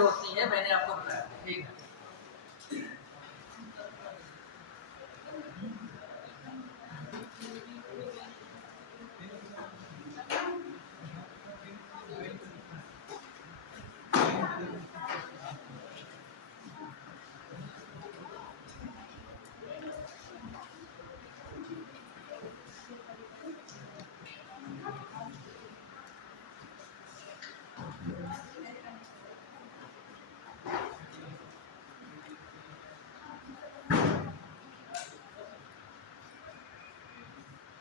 होती हैं मैंने आपको बताया, ठीक है।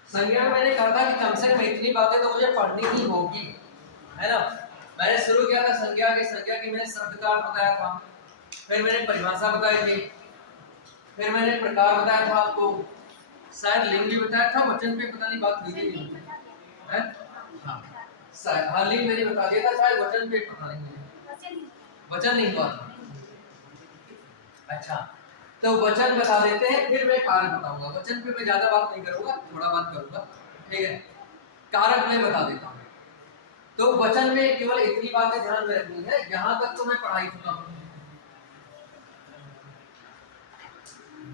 संज्ञा में मैंने कहा था कि कम से कम इतनी बातें तो मुझे पढ़नी ही होगी, है ना। मैंने शुरू किया था संज्ञा की मैंने शब्द का अर्थ बताया था, फिर मैंने परिभाषा बताई थी, फिर मैंने प्रकार बताया था आपको, शायद लिंग भी बताया था, वचन पे पता नहीं बात हुई नहीं है। हाँ हाँ, लिंग मैंने बता दिया था, शायद वचन पे पता नहीं, वचन नहीं हुआ था। अच्छा, तो वचन बता देते हैं, फिर मैं कारक बताऊंगा। वचन पे मैं ज्यादा बात नहीं करूंगा, थोड़ा बात करूंगा, ठीक है। कारक मैं बता देता हूँ। तो वचन में केवल इतनी बातें ध्यान में रखनी है, यहां तक तो मैं पढ़ाई चुका हूं।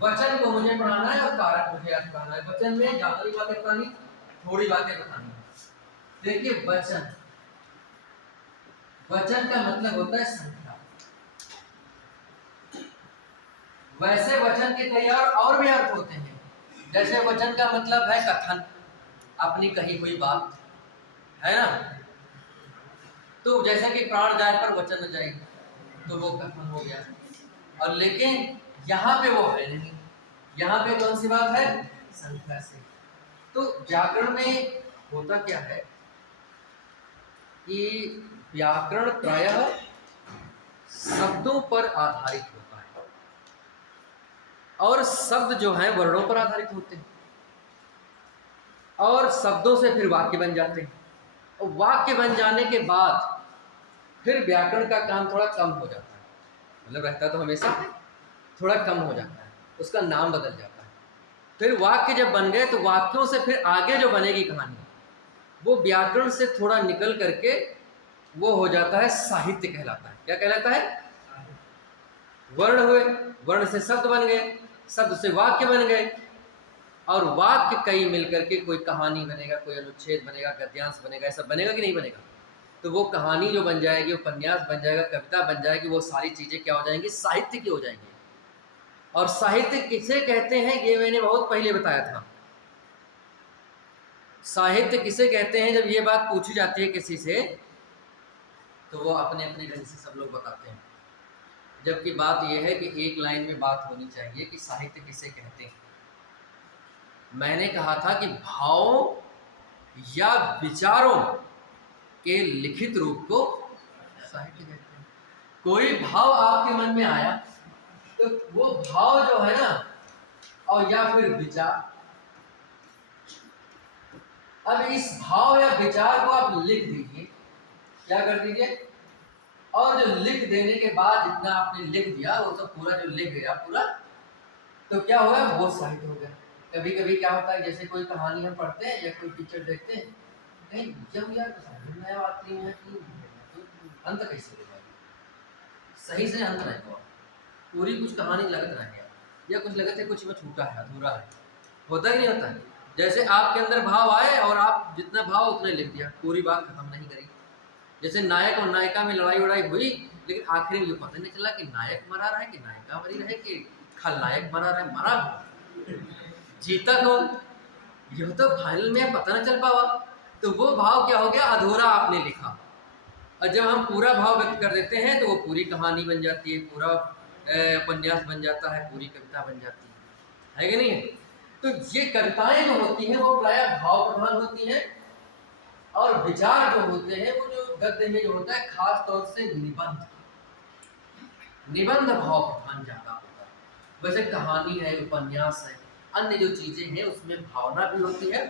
वचन को मुझे पढ़ाना है और कारक मुझे याद करना है। वचन में ज्यादा बातें बतानी, थोड़ी बातें बतानी। देखिए वचन, वचन का मतलब होता है संख्या। वैसे वचन के कई और भी अर्थ होते हैं। जैसे वचन का मतलब है कथन, अपनी कही हुई बात, है ना। तो जैसे कि प्राण जाए पर वचन न जाए, तो वो कथन हो गया। और लेकिन यहाँ पे वो है नहीं, यहाँ पे कौन सी बात है, संख्या से। तो व्याकरण में होता क्या है कि व्याकरण प्रायः शब्दों पर आधारित होता है, और शब्द जो है वर्णों पर आधारित होते हैं, और शब्दों से फिर वाक्य बन जाते हैं, और वाक्य बन जाने के बाद फिर व्याकरण का काम थोड़ा कम हो जाता है, मतलब रहता तो हमेशा थोड़ा कम हो जाता है, उसका नाम बदल जाता है। फिर वाक्य जब बन गए तो वाक्यों से फिर आगे जो बनेगी कहानी, वो व्याकरण से थोड़ा निकल करके वो हो जाता है साहित्य कहलाता है। क्या कहलाता है, वर्ण हुए, वर्ण से शब्द बन गए, शब्द से वाक्य बन गए, और वाक्य कई मिलकर के कोई कहानी बनेगा, कोई अनुच्छेद बनेगा, गद्यांश बनेगा, ऐसा बनेगा कि नहीं बनेगा। तो वो कहानी जो बन जाएगी, उपन्यास बन जाएगा, कविता बन जाएगी, वो सारी चीजें क्या हो जाएंगी, साहित्य की हो जाएंगी। और साहित्य किसे कहते हैं ये मैंने बहुत पहले बताया था। साहित्य किसे कहते हैं, जब ये बात पूछी जाती है किसी से तो वो अपने अपने ढंग से सब लोग बताते हैं, जबकि बात यह है कि एक लाइन में बात होनी चाहिए कि साहित्य किसे कहते हैं। मैंने कहा था कि भावों या विचारों के लिखित रूप को साहित्य कहते हैं। कोई भाव आपके मन में आया तो वो भाव जो है ना, और या फिर विचार, अब इस भाव या विचार को आप लिख दीजिए, क्या कर दीजिए, और जो लिख देने के बाद जितना आपने लिख दिया वो सब पूरा जो लिख गया पूरा, तो क्या होगा, वो साहित्य हो गया। कभी कभी क्या होता है, जैसे कोई कहानी हम पढ़ते हैं या कोई पिक्चर देखते हैं, नहीं जब यार समझ में आती है कि अंत कैसे होगा, सही से अंत नहीं हुआ, पूरी कुछ कहानी लगत रह गया, या कुछ लगत है कुछ में छूटा है, अधूरा है, होता ही नहीं होता है। जैसे आपके अंदर भाव आए और आप जितना भाव उतना लिख दिया, पूरी बात खत्म नहीं करी। जैसे नायक और नायिका में लड़ाई वड़ाई हुई, लेकिन आखिर में ये पता नहीं चला कि नायक मरा रहा है कि नायिका मरी रहे कि खलनायक मरा रहा है, मरा जीता कौन, यह तो फाइनल में पता न चल पावा। तो वो भाव क्या हो गया, अधूरा आपने लिखा। और जब हम पूरा भाव व्यक्त कर देते हैं तो वो पूरी कहानी बन जाती है, पूरा उपन्यास बन जाता है, पूरी कविता बन जाती है कि नहीं। तो ये कविताएं जो होती हैं वो प्रायः भाव प्रधान होती हैं, और विचार जो होते हैं वो जो गद्य में जो होता है खास तौर से निबंध, निबंध भाव प्रधान ज्यादा होता है। वैसे कहानी है, उपन्यास है, अन्य जो चीजें हैं उसमें भावना भी होती है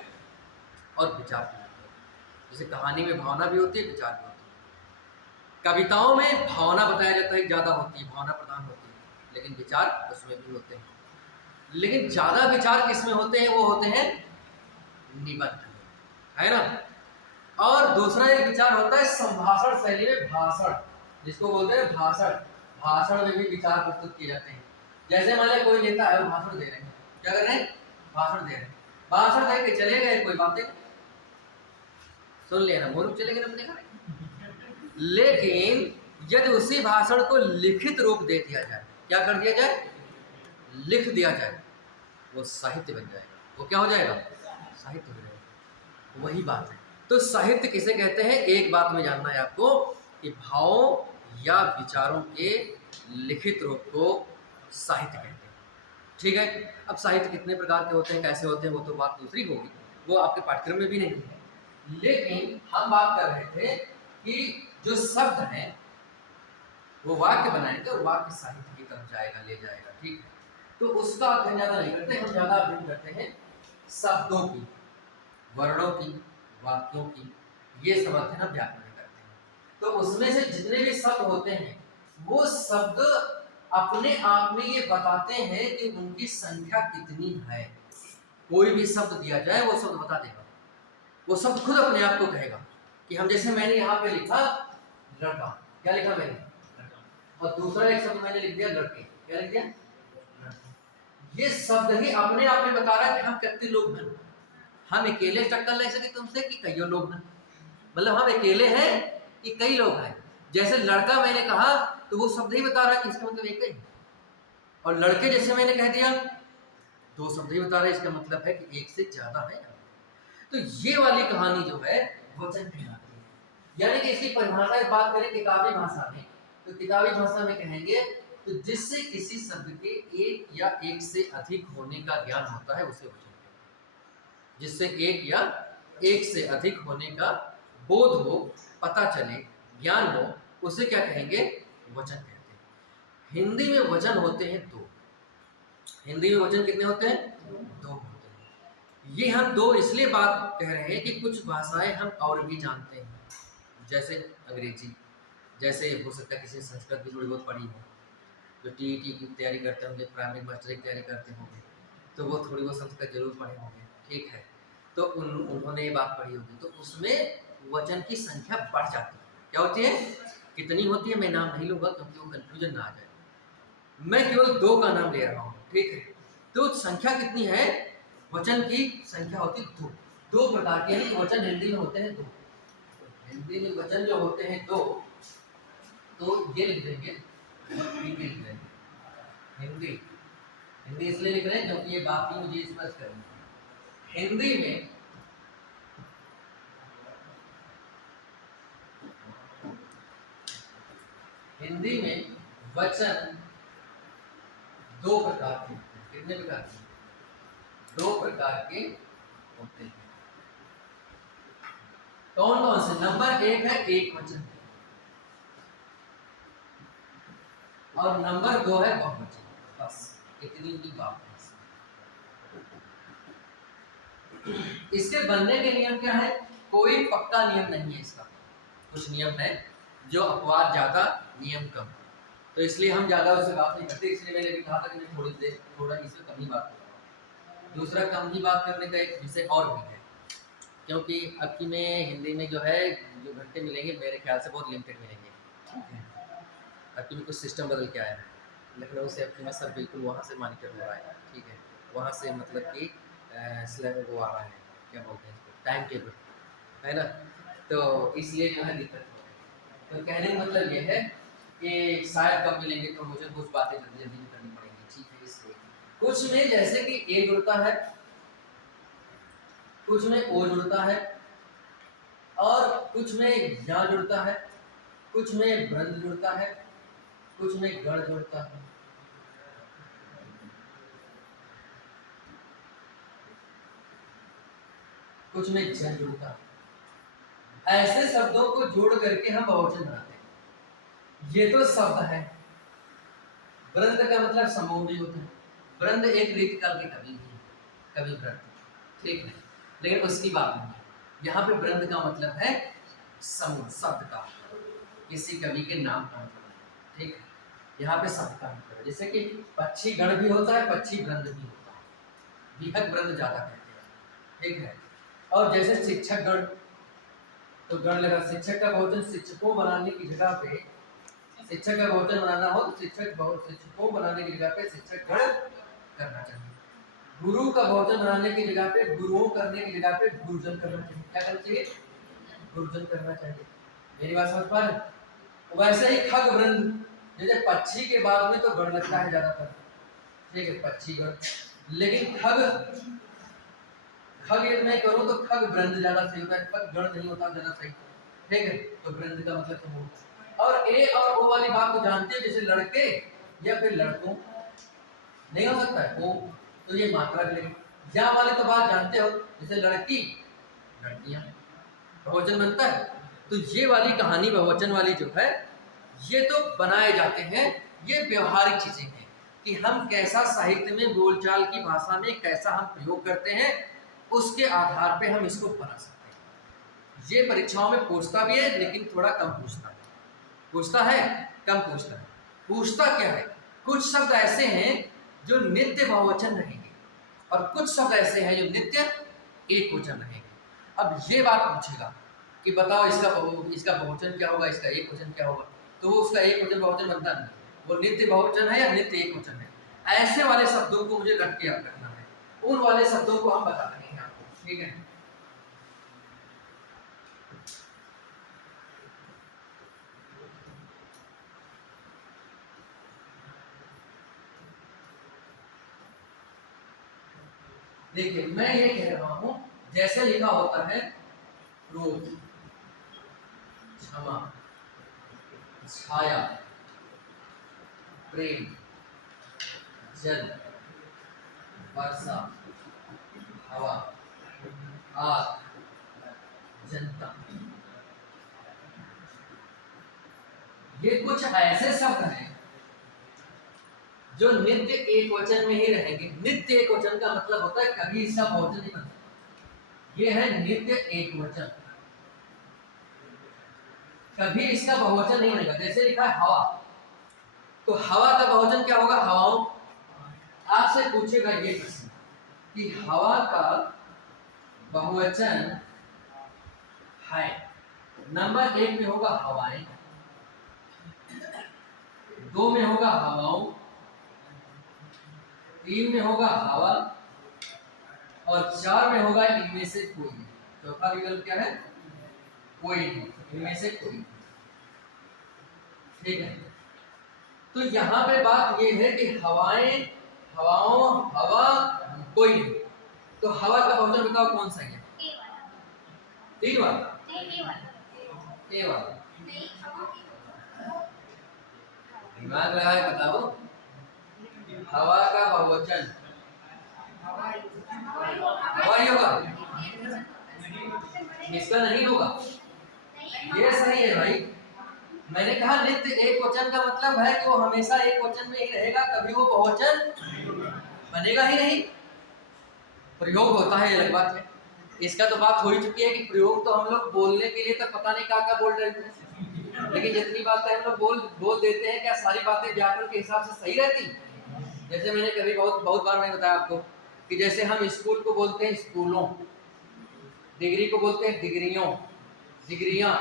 और विचार भी होता है। जैसे कहानी में भावना भी होती है, विचार भी होती है। कविताओं में भावना बताया जाता है ज्यादा होती है, भावना प्रधान होती है, लेकिन विचार उसमें भी होते हैं। लेकिन ज्यादा विचार किसमें होते हैं, वो होते हैं निबंध, है ना। और दूसरा एक विचार होता है संभाषण शैली में, भाषण, जिसको बोलते हैं भाषण। भाषण में भी विचार प्रस्तुत किए जाते हैं। जैसे मान लिया कोई नेता है, भाषण दे रहे हैं, क्या कर रहे हैं? भाषण दे रहे हैं। भाषण दे के चले गए, कोई बात नहीं, सुन लेना, मुंह चले गए, हमने देखा नहीं। लेकिन यदि उसी भाषण को लिखित रूप दे दिया जाए, क्या कर दिया जाए? लिख दिया जाए, वो साहित्य बन जाएगा। वो क्या हो जाएगा? साहित्य हो जाएगा। वही बात है। तो साहित्य किसे कहते हैं? एक बात में जानना है आपको कि भावों या विचारों के लिखित रूप को साहित्य कहते हैं। ठीक है। अब साहित्य कितने प्रकार के होते हैं, कैसे होते हैं, वो तो बात दूसरी होगी, वो आपके पाठ्यक्रम में भी नहीं है। लेकिन हम बात कर रहे थे कि जो शब्द हैं वो वाक्य बनाएंगे और वाक्य साहित्य की तरफ जाएगा, ले जाएगा। ठीक है। तो उसका अध्ययन ज़्यादा नहीं करते, हम ज़्यादा अध्ययन करते हैं शब्दों की, वर्णों की, वाक्यों की, ये सब अध्ययन हम व्याकरण में करते हैं। तो उसमें से जितने भी शब्द होते हैं वो शब्द अपने आप में ये बताते हैं कि उनकी संख्या कितनी है। कोई भी शब्द दिया जाए वो शब्द बता देगा, वो शब्द खुद अपने आप को कहेगा कि हम, जैसे मैंने यहाँ पे लिखा लड़का, क्या लिखा मैंने? और दूसरा एक शब्द मैंने लिख दिया लड़के, क्या लिख दिया? ये शब्द ही अपने आप में बता रहा है कि हम कितने लोग हैं। हम अकेले टक्कर ले सके तुमसे कि कई लोग हैं, मतलब हम अकेले हैं कि कई लोग हैं। जैसे लड़का मैंने कहा तो वो शब्द ही बता रहा है कि इसका मतलब एक ही, और लड़के जैसे मैंने कह दिया दो शब्द ही बता रहा है, इसका मतलब है कि एक से ज्यादा है। तो ये वाली कहानी जो है वचन कहलाती है। यानी कि इसकी परिभाषा बात करें किताबी भाषा में, तो किताबी भाषा में कहेंगे तो जिससे किसी शब्द के एक या एक से अधिक होने का ज्ञान होता है उसे वचन कहते हैं। जिससे एक या एक से अधिक होने का बोध हो, पता चले, ज्ञान हो, उसे क्या कहेंगे? वचन कहते हैं। हिंदी में वचन होते हैं दो। हिंदी में वचन कितने होते हैं? दो होते हैं। ये हम दो इसलिए बात कह रहे हैं कि कुछ भाषाएं हम और भी जानते हैं, जैसे अंग्रेजी, जैसे हो सकता है किसी संस्कृत भी थोड़ी बहुत पढ़ी हो, जो टीईटी की तैयारी करते होंगे, प्राइमरी मास्टर की तैयारी करते होंगे, तो वो थोड़ी बहुत संस्कृत जरूर पढ़े होंगे। ठीक है। तो उन्होंने ये बात पढ़ी होगी, तो उसमें वचन की संख्या बढ़ जाती है। क्या होती है? कितनी होती है मैं नाम नहीं लूँगा क्योंकि वो कन्फ्यूजन ना आ जाए, मैं केवल दो का नाम ले रहा हूँ। ठीक है। तो संख्या कितनी है? वचन की संख्या होती है दो। दो प्रकार के, यानी कि वचन हिंदी में होते हैं दो। हिंदी में वचन जो होते हैं दो, तो ये लिख देंगे, हिंदी लिख देंगे। हिंदी हिंदी इसलिए लिख रहे हैं क्योंकि ये बात ही मुझे स्पष्ट करनी है। हिंदी में वचन दो प्रकार के होते हैं। कितने प्रकार के? दो प्रकार के होते हैं। कौन कौन से? नंबर एक है एक वचन, और नंबर दो है बहुवचन। बस इतनी ही बात है। इसके बनने के नियम क्या है? कोई पक्का नियम नहीं है इसका। कुछ नियम है जो अपवाद ज्यादा नियम कम, तो इसलिए हम ज्यादा उससे बात नहीं करते। इसलिए मैंने भी कहा था कि मैं थोड़ा इसमें कम ही बात करूँगा। दूसरा, कम ही बात करने का एक विषय और भी है, क्योंकि अब की में हिंदी में जो है जो घंटे मिलेंगे मेरे ख्याल से बहुत लिमिटेड मिलेंगे। ठीक है। अब की में कुछ सिस्टम बदल के आया है, लखनऊ से अब की में सब बिल्कुल वहाँ से मॉनिटर हो रहा है। ठीक है। वहाँ से मतलब कि वो आ रहा है, क्या बोलते हैं इसको, टाइम टेबल, है ना। तो इसलिए जो है दिक्कत हो रही है। तो कहने का मतलब ये है कि शायद कब मिलेंगे तो मुझे कुछ बातें जल्दी जल्दी भी करनी पड़ेंगी। ठीक है। इसलिए कुछ में जैसे कि ए जुड़ता है, कुछ में ओ जुड़ता है, और कुछ में या जुड़ता है, कुछ में वृंद जुड़ता है, कुछ में गण जुड़ता है। कुछ में जन जुड़ता है। ऐसे शब्दों को जोड़ करके हम बहुवचन बनाते हैं। ये तो शब्द है। वृंद का मतलब समूह भी होता है। वृंद एक रीति काल के कवि भी है, कवि वृंद। ठीक है। लेकिन उसकी बात नहीं है। यहाँ पे वृंद का मतलब है समूह, शब्द का, किसी कवि के नाम का मतलब। ठीक है। यहाँ पे शब्द का मतलब है। जैसे कि पक्षी गण भी होता है, पक्षी वृंद भी होता है, विहग वृंद ज्यादा कहते हैं। ठीक है। और जैसे शिक्षक गण, तो गण लगा, शिक्षक का बहुवचन शिक्षकों बनाने की जगह पे शिक्षक का बहुवचन बनाना हो तो शिक्षकों बनाने की जगह पे शिक्षक गण करना चाहिए। गुरु का बहुवचन बनाने की जगह पे गुरुओं करने की जगह पे गुरुजन करना चाहिए। क्या करना चाहिए? गुरुजन करना चाहिए। मेरी बात समझ पा रहे? वैसे ही खग वृंद, जैसे पक्षी के बाद में तो गण लगता है ज्यादातर, ठीक है, पक्षी गण, लेकिन खग खग यदि मैं करूं तो खग वृंद ज्यादा सही होता है, खग गण नहीं होता ज्यादा सही, ठीक है। तो वृंद का मतलब समूह। और ए और ओ वाली बात को जानते हो, जैसे लड़के या फिर लड़कों नहीं हो सकता है ओ, तो ये मात्रा लगेगी। या वाले तो बात जानते हो, जैसे लड़की लड़कियां, बहुवचन बनता है। तो ये वाली कहानी बहुवचन वाली जो है, ये तो बनाए जाते हैं, ये व्यवहारिक चीजें हैं कि हम कैसा साहित्य में बोलचाल की भाषा में कैसा हम प्रयोग करते हैं, उसके आधार पे हम इसको बना सकते हैं। ये परीक्षाओं में पूछता भी है, लेकिन थोड़ा कम पूछता है। पूछता है, कम पूछता है। पूछता क्या है, कुछ शब्द ऐसे हैं जो नित्य बहुवचन रहेंगे और कुछ शब्द ऐसे हैं जो नित्य एक वचन रहेंगे। अब ये बात पूछेगा कि बताओ इसका बहुवचन क्या होगा, इसका एक वचन क्या होगा, तो वो उसका एक वचन बहुवचन बनता नहीं, वो नित्य बहुवचन है या नित्य एक वचन है। ऐसे वाले शब्दों को मुझे रट के याद रखना है, उन वाले शब्दों को हम बता रहे हैं आपको, ठीक है। देखिए मैं ये कह रहा हूं, जैसे लिखा होता है क्रोध, क्षमा, छाया, प्रेम, जल, वर्षा, हवा, आग, जनता, ये कुछ ऐसे शब्द हैं जो नित्य एक वचन में ही रहेंगे। नित्य एक वचन का मतलब होता है कभी इसका बहुवचन नहीं बनता। ये है नित्य एक वचन, कभी इसका बहुवचन नहीं बनेगा। जैसे लिखा है हवा, तो हवा का बहुवचन क्या होगा? हवाओं। आपसे पूछेगा ये प्रश्न कि हवा का बहुवचन है, नंबर 1 में होगा हवाएं, 2 में होगा हवाओं, 3 में होगा हवा और 4 में होगा इनमें से कोई। चौथा विकल्प क्या है? कोई नहीं, इनमें से कोई, ठीक है। तो यहाँ पे बात ये है कि हवाएं, हवाओं, हवा, कोई नहीं। तो हवा का बहुवचन बताओ कौन सा है? तीन वाला, ए वाला। दिमाग लगाए बताओ, हवा का बहुवचन हवाई होगा, इसका नहीं होगा। ये सही है भाई, मैंने कहा नित्य एक वचन का मतलब है कि वो हमेशा एक वचन में ही रहेगा, कभी वो बहुवचन बनेगा ही नहीं। प्रयोग होता है, अलग बात है। इसका तो बात हो ही चुकी है कि प्रयोग तो हम लोग बोलने के लिए तो पता नहीं क्या बोल रहे थे, लेकिन जितनी बातें हम लोग बोल देते हैं, क्या सारी बातें व्याकरण के हिसाब से सही रहती? जैसे मैंने कभी बहुत बार मैंने बताया आपको कि जैसे हम स्कूल को बोलते हैं स्कूलों, डिग्री को बोलते हैं डिग्रियों, डिग्रियां।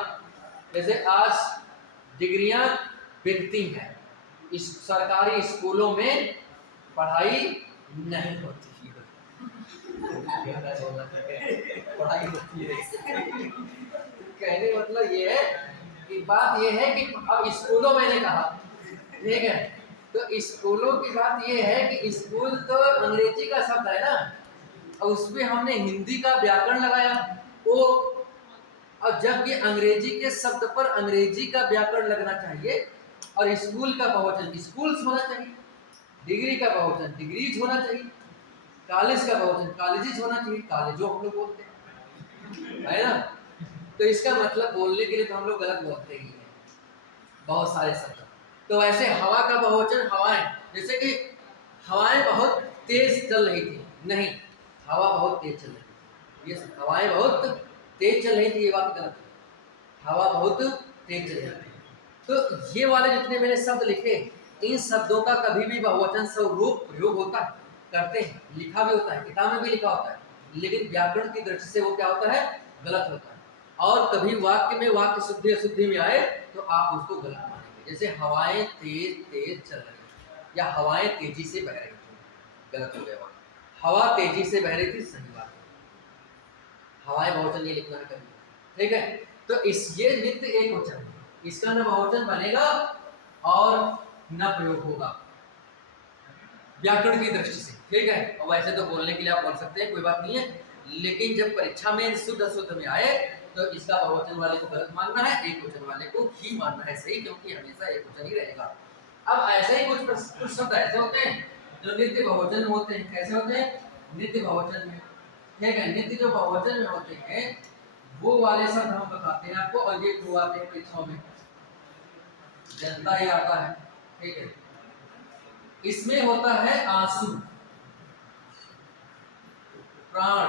जैसे आज डिग्रियां बिकती हैं, इस सरकारी स्कूलों में पढ़ाई नहीं होती पढ़ाई होती है। कहने मतलब ये है कि बात ये है कि अब स्कूलों, मैंने कहा ठीक है, तो स्कूलों की बात ये है कि स्कूल तो अंग्रेजी का शब्द है ना, और उसमें हमने हिंदी का व्याकरण लगाया वो, और जबकि अंग्रेजी के शब्द पर अंग्रेजी का व्याकरण लगना चाहिए, और स्कूल का बहुवचन स्कूल्स होना चाहिए, डिग्री का बहुवचन डिग्रीज होना चाहिए, कॉलेज का बहुवचन कॉलेजेस होना चाहिए, कॉलेजों हम लोग बोलते हैं, है ना। तो इसका मतलब बोलने के लिए तो हम लोग गलत बोलते ही हैं बहुत सारे शब्द। तो ऐसे हवा का बहुवचन हवाएं, जैसे कि हवाएं बहुत तेज चल रही थी, नहीं, हवा बहुत तेज चल रही थी, ये हवाएं बहुत तेज चल रही थी, ये बात गलत है, हवा बहुत तेज चल रही थी। तो ये वाले जितने मैंने शब्द लिखे, इन शब्दों का कभी भी बहुवचन स्वरूप प्रयोग होता है, करते हैं, लिखा भी होता है, किताब में भी लिखा होता है, लेकिन व्याकरण की दृष्टि से वो क्या होता है? गलत होता है। और कभी वाक्य में वाक्य शुद्धि अशुद्धि में आए तो आप उसको गलत मानेंगे, जैसे हवाएं तेज तेज चल रही हैं या हवाएं तेजी से बह रही थी, गलत हो गया वहाँ। हवा तेजी से बह रही थी, सही बात है। हवाएं बहुवचन नहीं लिखना है कभी, ठीक है। तो इस ये नित्य एक वचन है, इसका न बहुवचन बनेगा और न प्रयोग होगा व्याकरण की दृष्टि से, ठीक है। और वैसे तो बोलने के लिए आप बोल सकते हैं, कोई बात नहीं है, लेकिन जब परीक्षा में शुद्ध अशुद्ध में आए तो इसका बहुवचन वाले को गलत मानना है, एक वचन वाले को ही मानना है सही, क्योंकि हमेशा एक वचन ही रहेगा। अब ऐसे ही कुछ शब्द ऐसे होते हैं जो नित्य बहुवचन में होते हैं। कैसे होते हैं? नित्य बहुवचन में, ठीक है। नित्य जो बहुवचन में होते हैं वो वाले शब्द हम बताते हैं आपको, और ये क्यों आते हैं परीक्षाओं में, जनता ही आता है, ठीक है। इसमें होता है आंसू, प्राण,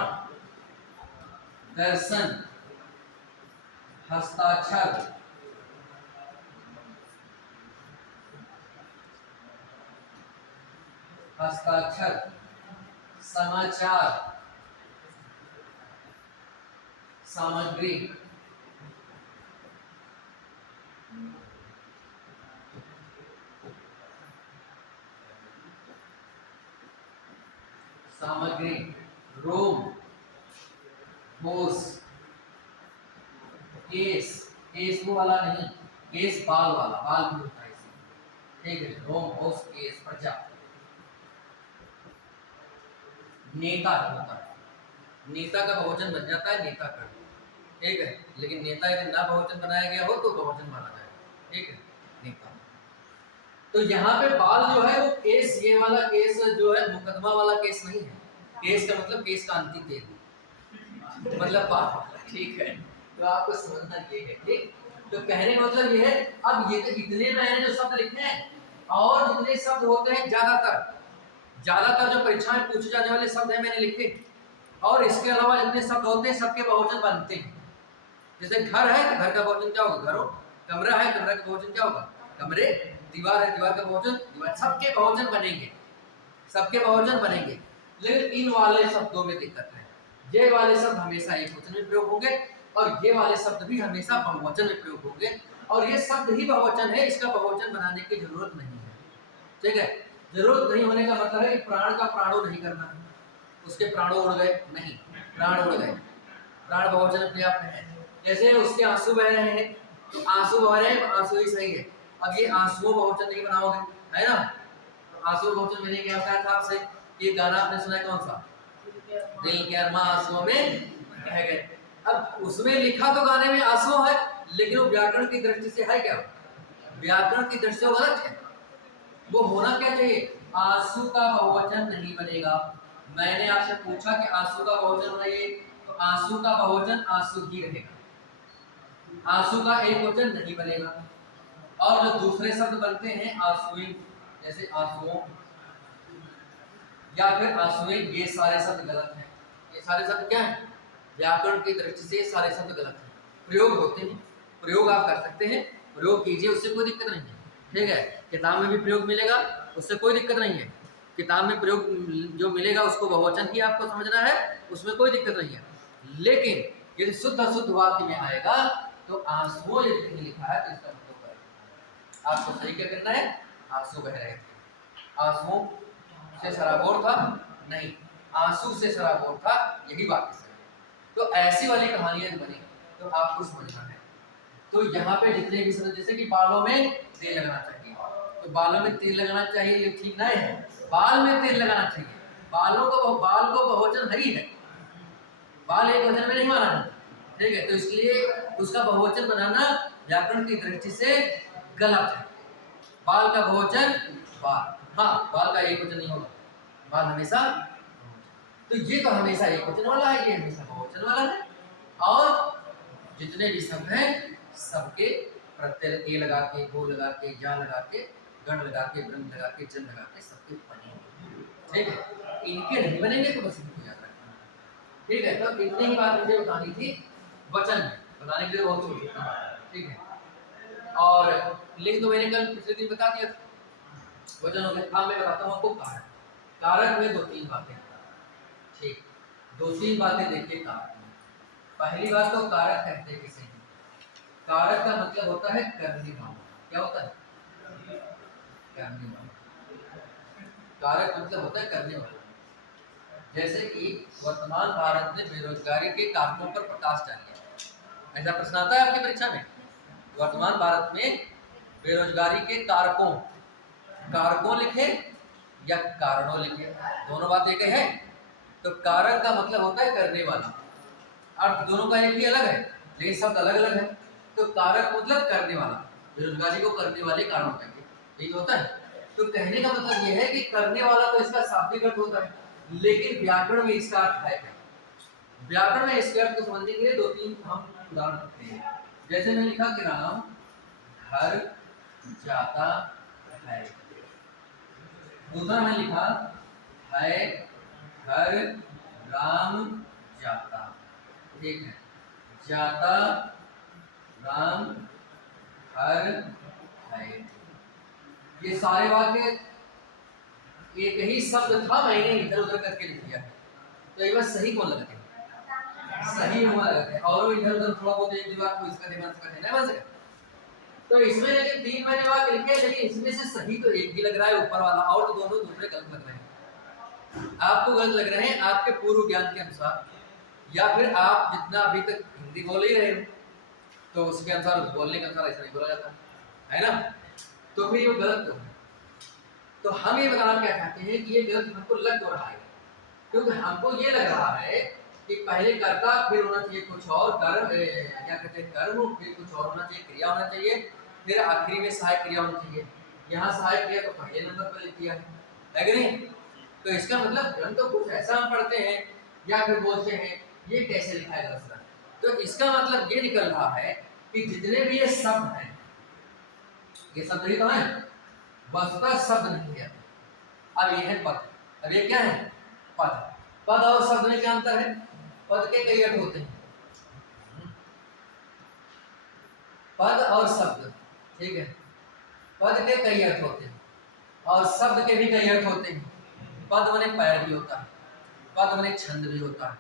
दर्शन, हस्ताक्षर, समाचार, सामग्री, रोम, होश, केस, केस वो वाला नहीं, केस बाल वाला, बाल भी होता है इसमें, ठीक है। रोम, होश, केस, प्रजा, नेता होता है, नेता का बहुवचन बन जाता है नेता कर, ठीक है। लेकिन नेता यदि ना बहुवचन बनाया गया हो तो बहुवचन माना जाएगा, ठीक है, नेता। तो यहाँ पे बाल जो है वो केस, ये वाला केस जो है मुकदमा वाला केस नहीं है। केस का मतलब केस का अंतिम तेल, मतलब बाल, ठीक है। तो आपको समझना ये है, ठीक। तो कहने का मतलब ये है, अब ये तो इतने मैंने जो शब्द लिखे हैं, और जितने शब्द होते हैं ज्यादातर जो परीक्षा में पूछे जाने वाले शब्द हैं मैंने लिखे, और इसके अलावा जितने शब्द होते हैं सबके बहुवचन बनते हैं। जैसे घर है तो घर का बहुवचन क्या होगा? घरों। कमरा है, कमरा का बहुवचन क्या होगा? कमरे। दीवार है, दीवार का बहुवचन दीवार। सबके बहुवचन बनेंगे, सबके बहुवचन बनेंगे। लेकिन इन वाले शब्दों में दिक्कत है, ये वाले शब्द हमेशा एक वचन में प्रयोग होंगे और ये वाले शब्द भी हमेशा बहुवचन में प्रयोग होंगे, और ये शब्द ही बहुवचन है, इसका बहुवचन बनाने की जरूरत नहीं है, ठीक है। जरूरत नहीं होने का मतलब है कि प्राण का प्राणो नहीं करना, उसके प्राणों उड़ गए, नहीं, प्राण उड़ गए, प्राण बहुवचन अपने आप में है। जैसे उसके आंसू बह रहे हैं, तो आंसू बह रहे हैं, आंसू ही सही है। अब ये आंसुओं बहुवचन नहीं बनाओगे, है ना। तो आंसू बहुवचन मैंने क्या बताया था आपसे, ये गाना आपने सुना है कौन सा, दिल के अरमा आंसुओं में कह गए। अब उसमें लिखा तो गाने में आंसू है, लेकिन वो व्याकरण की दृष्टि से है क्या? व्याकरण की दृष्टि से वो गलत है। वो होना क्या चाहिए? आंसू का बहुवचन नहीं बनेगा। मैंने आपसे पूछा कि आंसू का बहुवचन बनाइए, तो आंसू का बहुवचन आंसू ही रहेगा, आंसू का एक वचन नहीं बनेगा। और जो दूसरे शब्द बनते हैं आंसुएं, जैसे आंसुओं या फिर आंसुएं, ये सारे शब्द गलत हैं। ये सारे शब्द क्या हैं? व्याकरण की दृष्टि से सारे शब्द गलत हैं। प्रयोग होते हैं, प्रयोग आप कर सकते हैं, प्रयोग कीजिए, उससे कोई दिक्कत नहीं है, ठीक है। किताब में भी प्रयोग मिलेगा, उससे कोई दिक्कत नहीं है। किताब में प्रयोग जो मिलेगा उसको बहुवचन ही आपको समझना है, उसमें कोई दिक्कत नहीं है। लेकिन यदि शुद्ध अशुद्ध वाक्य में आएगा तो आंसुओं यदि नहीं लिखा है तो इसका मतलब है आपको सही क्या करना है, आंसू बह रहे थे, आंसुओं से सराबोर था, नहीं, आंसू से सराबोर था, यही वाक्य सही है। तो ऐसी वाली कहानियां बनी तो आपको समझना है। तो यहाँ पे जितने भी शब्द, जैसे कि बालों में तेल लगाना चाहिए, तो बालों में तेल लगाना चाहिए, ये ठीक नहीं है, बाल में तेल लगाना चाहिए। बालों को, बाल को बहुवचन है ही है, बाल एक वचन में नहीं माना जाता, ठीक है। तो इसलिए उसका बहुवचन बनाना व्याकरण की दृष्टि से गलत है। बाल का बहुवचन बाल, हाँ, बाल का एक वचन नहीं होगा, बाल हमेशा, तो ये तो हमेशा एक वचन वाला है, ये हमेशा बहुवचन वाला है। और जितने भी शब्द हैं सबके प्रत्यय ए लगा के, गो लगा के, या लगा के, गण लगा के, ब्रह्म लगा के, जन लगा के सबके बनेंगे, ठीक है। इनके नहीं बनेंगे तो बस इनको याद रखना, ठीक है। तो इतनी ही बात मुझे बतानी थी, वचन में बताने के लिए बहुत छोटी बात है, ठीक है। और लिंग तो मैंने कल पिछले दिन बता दिया था, वचन हो गया। अब मैं बताता हूँ आपको कारक। कारक में दो तीन बातें, ठीक, दो तीन बातें देखिए कारक में। पहली बात तो कारक कहते किसे हैं? कारक का मतलब होता है करने वाला। क्या होता है? करने वाला। कारक मतलब होता है करने वाला। जैसे कि वर्तमान भारत में बेरोजगारी के कारणों पर प्रकाश डालिए। ऐसा प्रश्न आता है आपकी परीक्षा में, वर्तमान भारत में बेरोजगारी के कारकों, कारकों लिखे या कारणों लिखे, दोनों बात एक है। तो कारक का मतलब होता है करने वाला, अर्थ दोनों का एक ही अलग है लेकिन शब्द अलग अलग है। तो कारक मतलब करने वाला, बेरोजगारी को करने वाले कारण कहेंगे, यही तो होता है। तो कहने का मतलब यह है कि करने वाला तो इसका शाब्दिक अर्थ होता है, लेकिन व्याकरण में इसका अर्थ है क्या। व्याकरण में इसके अर्थ को समझने के लिए दो तीन हम उदाहरण रखते हैं। जैसे मैंने लिखा कि राम घर जाता है, दूसरा मैंने लिखा है घर राम जाता, ठीक है, जाता राम घर है। ये सारे वाक्य एक ही शब्द था, मैंने इधर उधर करके लिख दिया है, तो ये बात सही कौन लगते हैं, सही हुआ लगता है, और इधर उधर थोड़ा बहुत एक दीवार को इसका ध्यान से नहीं बन सके। तो इसमें लेकिन तीन मैंने वाक्य लिखे, लेकिन इसमें से सही तो एक ही लग रहा है ऊपर वाला, और तो दोनों दूसरे गलत लग रहे हैं। आपको गलत लग रहे हैं आपके पूर्व ज्ञान के अनुसार, या फिर आप जितना अभी तक हिंदी बोल ही रहे हो तो उसके अनुसार, उस बोलने के अनुसार ऐसा नहीं बोला जाता है ना, तो फिर ये गलत हो। तो हम ये बताना क्या चाहते हैं कि ये गलत हमको लग तो रहा है, क्योंकि हमको ये लग रहा है कि पहले कर्ता, फिर होना चाहिए कुछ और कर्म, क्या कहते हैं कर्म, फिर कुछ और होना चाहिए, क्रिया होना चाहिए, फिर आखिरी में सहायक क्रिया होनी चाहिए। यहाँ सहायक क्रिया तो पहले नंबर पर लिख दिया है कि नहीं। तो इसका मतलब हम तो कुछ ऐसा हम पढ़ते हैं या फिर बोलते हैं ये कैसे लिखा है गलत। तो इसका मतलब ये निकल रहा है कि जितने भी ये शब्द हैं, ये शब्द ही तो है, वस्तुतः शब्द नहीं है। अब ये है पद, अब ये क्या है पद। पद और शब्द में क्या अंतर है, पद के कई अर्थ होते हैं, पद और शब्द, ठीक है, पद के कई अर्थ होते हैं और शब्द के भी कई अर्थ होते हैं। पद मने पैर भी होता है, पद मने छंद भी होता है,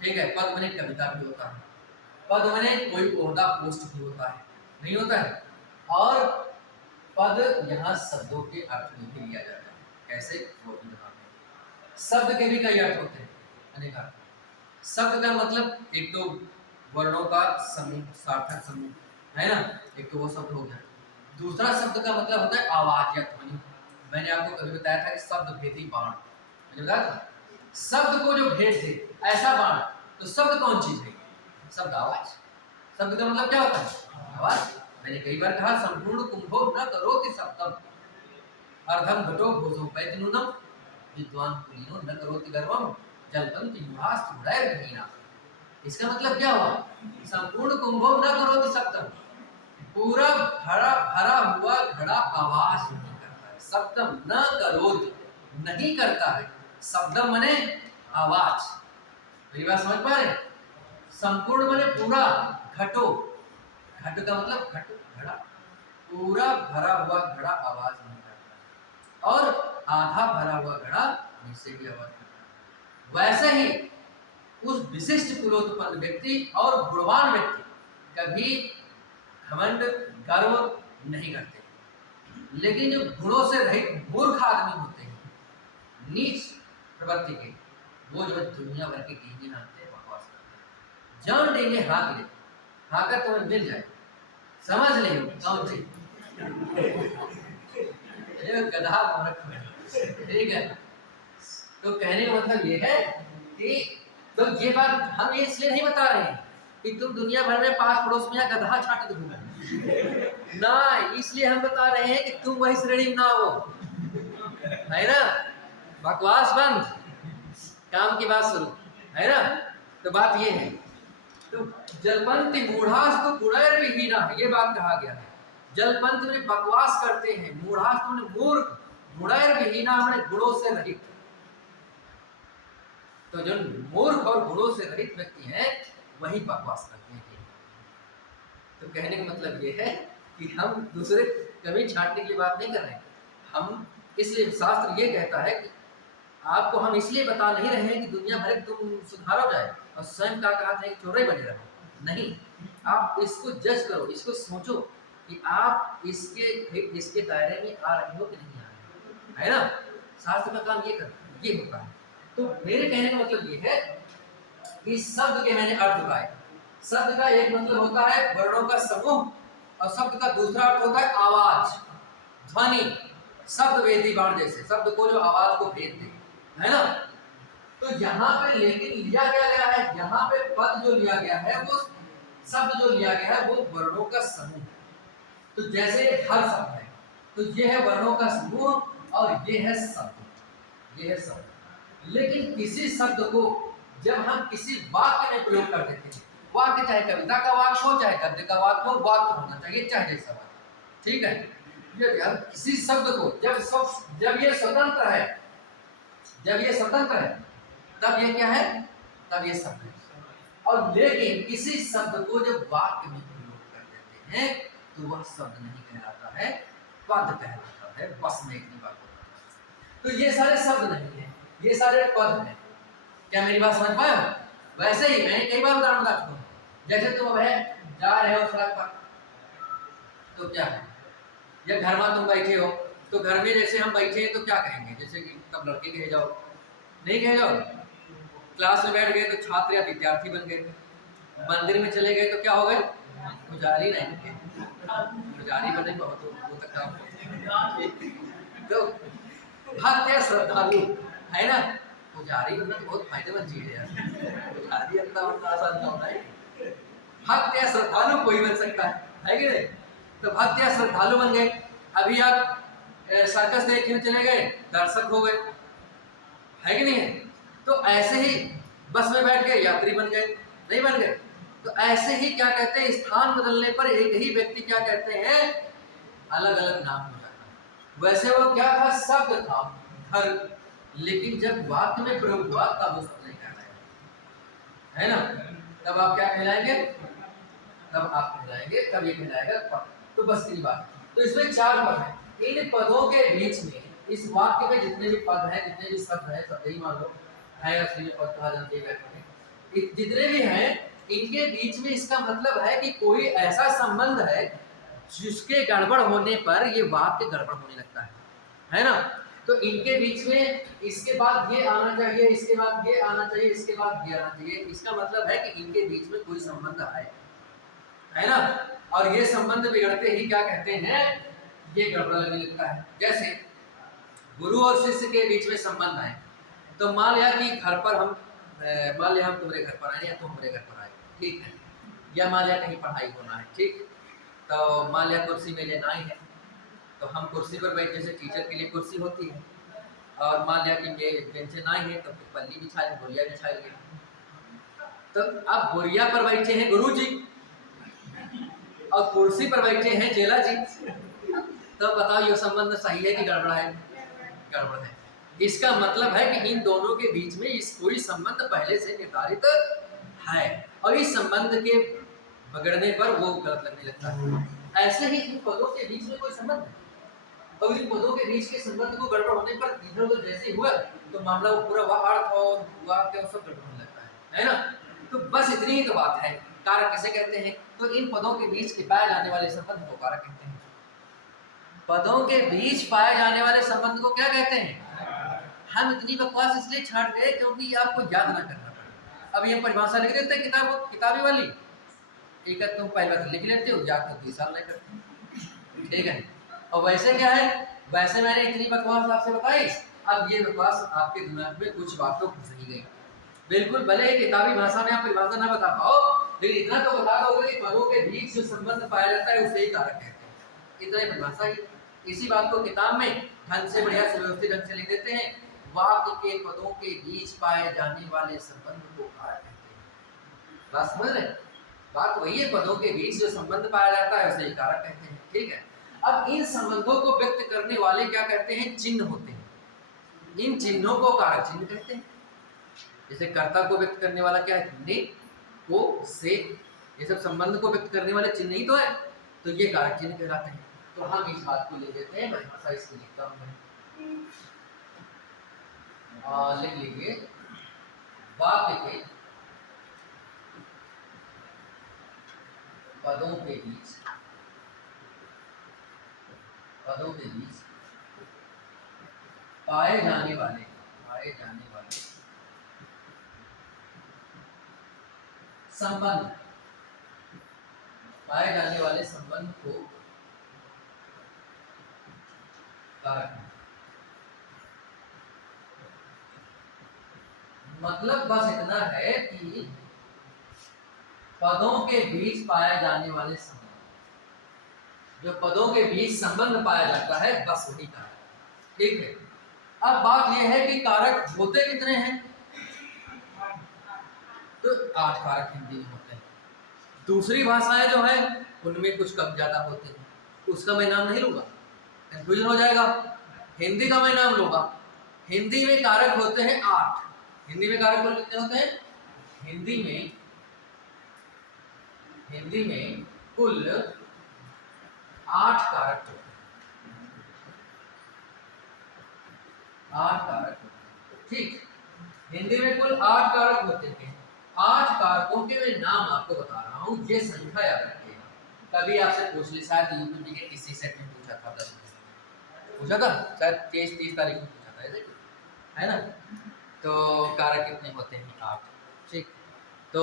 ठीक है, पद मने कविता भी होता है, पद मने कोई ओहदा पोस्ट भी होता है, नहीं होता है। और पद यहाँ शब्दों के अर्थ में भी लिया जाता है, कैसे वो भी यहाँ शब्द के भी कई अर्थ होते हैं, अनेक अर्थ। शब्द का मतलब एक तो वर्णों का समूह, सार्थक समूह है ना, एक तो वो शब्द हो गया। दूसरा शब्द का मतलब होता है आवाज या ध्वनि। मैंने आपको कभी बताया था कि शब्द भेदी बाण, मैंने बताया था शब्द को जो भेद दे ऐसा बाण। तो शब्द कौन चीज है, शब्द आवाज। शब्द का मतलब क्या होता है आवाज। मैंने कई बार कहा संपूर्ण कुंभो न करोति शब्दम अर्धम घटो भोजो पैतनूनम विद्वान कुलीनो न करोति गर्वम जलपंति युवास्त उड़ैर्घीना। इसका मतलब क्या हुआ, संपूर्ण कुंभो न करोति शब्दम, पूरा भरा भरा हुआ घड़ा आवाज नहीं करता है। शब्दम न करोति, नहीं करता है, शब्दम माने आवाज। मेरी बात समझ पा रहे, संपूर्ण माने पूरा, घटो, घट का मतलब घट घड़ा, पूरा भरा हुआ घड़ा आवाज नहीं करता, और आधा भरा हुआ घड़ा जिससे भी आवाज करता। वैसे ही उस विशिष्ट कुलोत्पन्न व्यक्ति और गुणवान व्यक्ति कभी घमंड गर्व नहीं करते, लेकिन जो गुणों से रहित मूर्ख आदमी होते हैं, नीच प्रवृत्ति के, वो जो दुनिया भर के डींगे हाथते हैं, बकवास करते हैं, जान देंगे हाथ ले, हाकर तुम्हें मिल जाए, समझ लियो कौन सी गधा मूर्ख है, ठीक है। तो कहने का मतलब ये है कि तो ये बात हम ये इसलिए नहीं बता रहे हैं कि तुम दुनिया भर में पास पड़ोस में गधा छाट घूमो ना, इसलिए हम बता रहे हैं कि तुम वही श्रेणी ना हो, है ना। बकवास बंद, काम की बात शुरू, है ना। तो बात ये है, तो जलपंत मूढ़ास तो गुणैर विहीना, ये बात कहा गया है। जलपंत में बकवास करते हैं, मूढ़ास तो मूर्ख, गुणैर विहीना मैंने गुणों से रहित। तो जो मूर्ख और गुणों से रहित व्यक्ति हैं वही बकवास करते हैं। तो कहने का मतलब ये है कि हम दूसरे कभी छांटने की बात नहीं कर रहे हैं। हम इसलिए शास्त्र ये कहता है कि आपको हम इसलिए बता नहीं रहे हैं कि दुनिया भर तुम सुधार हो जाए और स्वयं का कहते हैं कि चोरे बने रहो, नहीं। आप इसको जज करो, इसको सोचो कि आप इसके दायरे में आ रहे हो कि नहीं आ रहे हो, है ना। शास्त्र का काम ये होता है। तो मेरे कहने का मतलब ये है कि शब्द के मैंने अर्थ बताए। शब्द का एक मतलब होता है वर्णों का समूह, और शब्द का दूसरा अर्थ होता है आवाज, ध्वनि, शब्द वेदी बाण जैसे शब्द को जो आवाज को भेद दे, है ना। तो यहाँ पे लेकिन लिया क्या गया है, यहाँ पे पद जो लिया गया है, वो शब्द जो लिया गया है वो वर्णों का समूह। तो जैसे हर शब्द है, तो ये है वर्णों का समूह और ये है शब्द, ये है शब्द। लेकिन किसी शब्द को जब हम किसी वाक्य में प्रयोग कर देते हैं, वाक्य चाहे कविता का वाक्य हो चाहे गद्य का वाक्य हो, वाक्य होना चाहिए चाहे जैसा वाक्य, ठीक है। यदि किसी शब्द को जब ये स्वतंत्र है, जब ये स्वतंत्र है तब ये क्या है, तब ये शब्द है। और लेकिन किसी शब्द को जब वाक्य में प्रयोग कर देते हैं तो वह शब्द नहीं कहलाता है, पद कहलाता है। बस में इतनी बात होता है। तो ये सारे शब्द नहीं है, ये सारे पद हैं। क्या मेरी बात समझ पाए हो? वैसे ही मैंने कई बार उदाहरण बता चुका हूं। जैसे तुम जा रहे हो सड़क पर, तो क्या है, या घर में तुम बैठे हो, तो घर में जैसे हम बैठे हैं तो क्या कहेंगे, जैसे कि तब लड़के कहे जाओ, नहीं कहे जाओ। क्लास में बैठ गए तो छात्र या विद्यार्थी बन गए। मंदिर में चले गए तो क्या हो गए, पुजारी नहीं थे, पुजारी बने बहुत हो सकता है। तो भक्त या श्रद्धालु, है ना। पुजारी बनना तो बहुत फायदेमंद चीज है यार, पुजारी इतना आसान काम है। भक्त या श्रद्धालु कोई बन सकता है कि नहीं। तो भक्त या श्रद्धालु बन गए। अभी आप सर्कस देखने चले गए, दर्शक हो गए, है कि नहीं है। तो ऐसे ही बस में बैठ गए, यात्री बन गए, नहीं बन गए। तो ऐसे ही क्या कहते हैं, स्थान बदलने पर एक ही व्यक्ति क्या कहते हैं, अलग अलग नाम हो जाता है। वैसे वो क्या था, शब्द था घर, लेकिन जब वाक्य में प्रयोग हुआ तब वो शब्द नहीं कहलाएगा, है ना। तब आप क्या कहलाएंगे, तब आप कहलाएंगे, तब ये कहलाएगा पद। तो बस इतनी बात। तो इसमें 4 पद हैं। इन पदों के बीच में, इस वाक्य में जितने भी पद हैं, जितने भी शब्द हैं, सब यही मान लो है, असली पद कहा जाते हैं, जितने भी हैं, इनके बीच में इसका मतलब है कि कोई ऐसा संबंध है जिसके गड़बड़ होने पर ये वाक्य गड़बड़ होने लगता है ना। तो इनके बीच में इसके बाद ये आना चाहिए, इसके बाद ये आना चाहिए, इसके बाद ये आना चाहिए। इसका मतलब है कि इनके बीच में कोई संबंध है ना। और ये संबंध बिगड़ते ही क्या कहते हैं, ये गड़बड़ लगने लगता है। जैसे गुरु और शिष्य के बीच में संबंध है। तो मान लिया कि घर पर हम तुम्हारे घर पर आए या तुम हमारे घर पर आए, ठीक है। या मान लिया कहीं पढ़ाई होना है, ठीक। तो मान लिया कुर्सी मेरे नाई है, तो हम कुर्सी पर बैठ, जैसे टीचर के लिए कुर्सी होती है, और मान लिया कि ये बेंचे नाई है, तो फिर पल्ली बिछा ली, बोरिया बिछा ली। तो अब बोरिया पर बैठे हैं गुरु जी और कुर्सी पर बैठे हैं चेला जी। तो बताओ ये संबंध सही है कि गड़बड़ है, गड़बड़ है। इसका मतलब है कि इन दोनों के बीच में इस कोई संबंध पहले से निर्धारित है, और इस संबंध के बिगड़ने पर वो गलत लगने लगता है। ऐसे ही इन पदों के बीच में कोई संबंध है, और इन पदों के बीच के संबंध को गड़बड़ होने पर इधर उधर जैसे हुआ तो मामला वो पूरा अर्थ और वाक्य सब गड़बड़ होने लगता है ना। तो बस इतनी ही तो बात है। कारक किसे कहते हैं, तो इन पदों के बीच के पाए जाने वाले संबंध को कारक कहते हैं। पदों के बीच पाए जाने वाले संबंध को क्या कहते हैं। हम इतनी बकवास इसलिए छाट गए क्योंकि आपको याद ना करना पड़े। अब ये परिभाषा लिख देते हैं किताबी वाली, एक तुम पहले लिख लेते हो, याद तो 2 साल नहीं करते, ठीक है। और वैसे क्या है, वैसे मैंने इतनी बकवास आपसे बताई, अब ये बकवास आपके दिमाग में कुछ बातों घुस ही गई। बिल्कुल, भले ही किताबी भाषा में आप परिभाषा ना बता पाओ, लेकिन इतना तो बता दोगे कि पदों के बीच जो संबंध पाया जाता है उसे ही कारक कहते हैं। इतना ही परिभाषा ही। इसी बात को किताब में ढंग से, बढ़िया से, व्यवस्थित ढंग से लिख देते हैं। वाक्य के पदों के बीच पाए जाने वाले संबंध को कारक कहते हैं। बात समझ रहे? बात वही है, पदों के बीच जो संबंध पाया जाता है उसे ही कारक कहते हैं, ठीक है। अब इन संबंधों को व्यक्त करने वाले क्या कहते हैं, चिन्ह होते हैं। इन चिन्हों को कारक चिन्ह कहते हैं। जैसे कर्ता को व्यक्त करने वाला क्या है, ने, को, से, ये सब संबंध को व्यक्त करने वाले चिन्ह ही तो है, तो ये कारक चिन्ह कहलाते हैं। तो हम इस बात को ले लेते हैं, परिभाषा इसकी लिखता हूं मैं, लिख लीजिए। वाक्य के पदों के बीच पदों के बीच पाए जाने वाले संबंध को कारक। मतलब बस इतना है कि पदों के बीच पाए जाने वाले संबंध, जो पदों के बीच संबंध पाया जाता है, बस वही कारक। ठीक है। अब बात यह है कि कारक होते कितने हैं, तो 8 कारक हिंदी में होते हैं। दूसरी भाषाएं जो है उनमें कुछ कम ज्यादा होते हैं, उसका मैं नाम नहीं लूंगा, कंफ्यूजन हो जाएगा। हिंदी का मैं नाम लूंगा। हिंदी में कारक होते हैं 8। हिंदी में कारक कितने होते हैं, हिंदी में कुल 8 कारक होते हैं। 8 कारक होते हैं। ठीक, हिंदी में कुल 8 कारक होते हैं। 8 कारकों के मैं नाम आपको बता रहा हूँ, ये संख्या याद रखिएगा। कभी आपसे पूछ ली, शायद यूपी के किसी सेट में पूछा था, 10 पूछा था, शायद 30 तारीख में पूछा था, ऐसे है ना। तो कारक कितने होते हैं, 8। ठीक, तो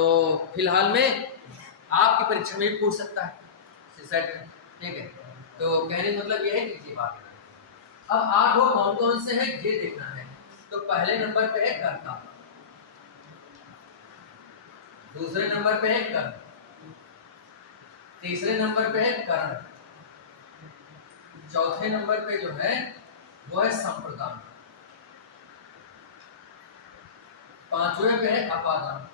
फिलहाल में आपकी परीक्षा में भी पूछ सकता है सेट में। ठीक है, तो कहने का मतलब ये है कि ये बात है। अब 8 वो कौन कौन से हैं ये देखना है। तो पहले नंबर पे है कर्ता, दूसरे नंबर पे है कर्म, तीसरे नंबर पे है करण, चौथे नंबर पे जो है वो है संप्रदान, पांचवें पे है अपादान,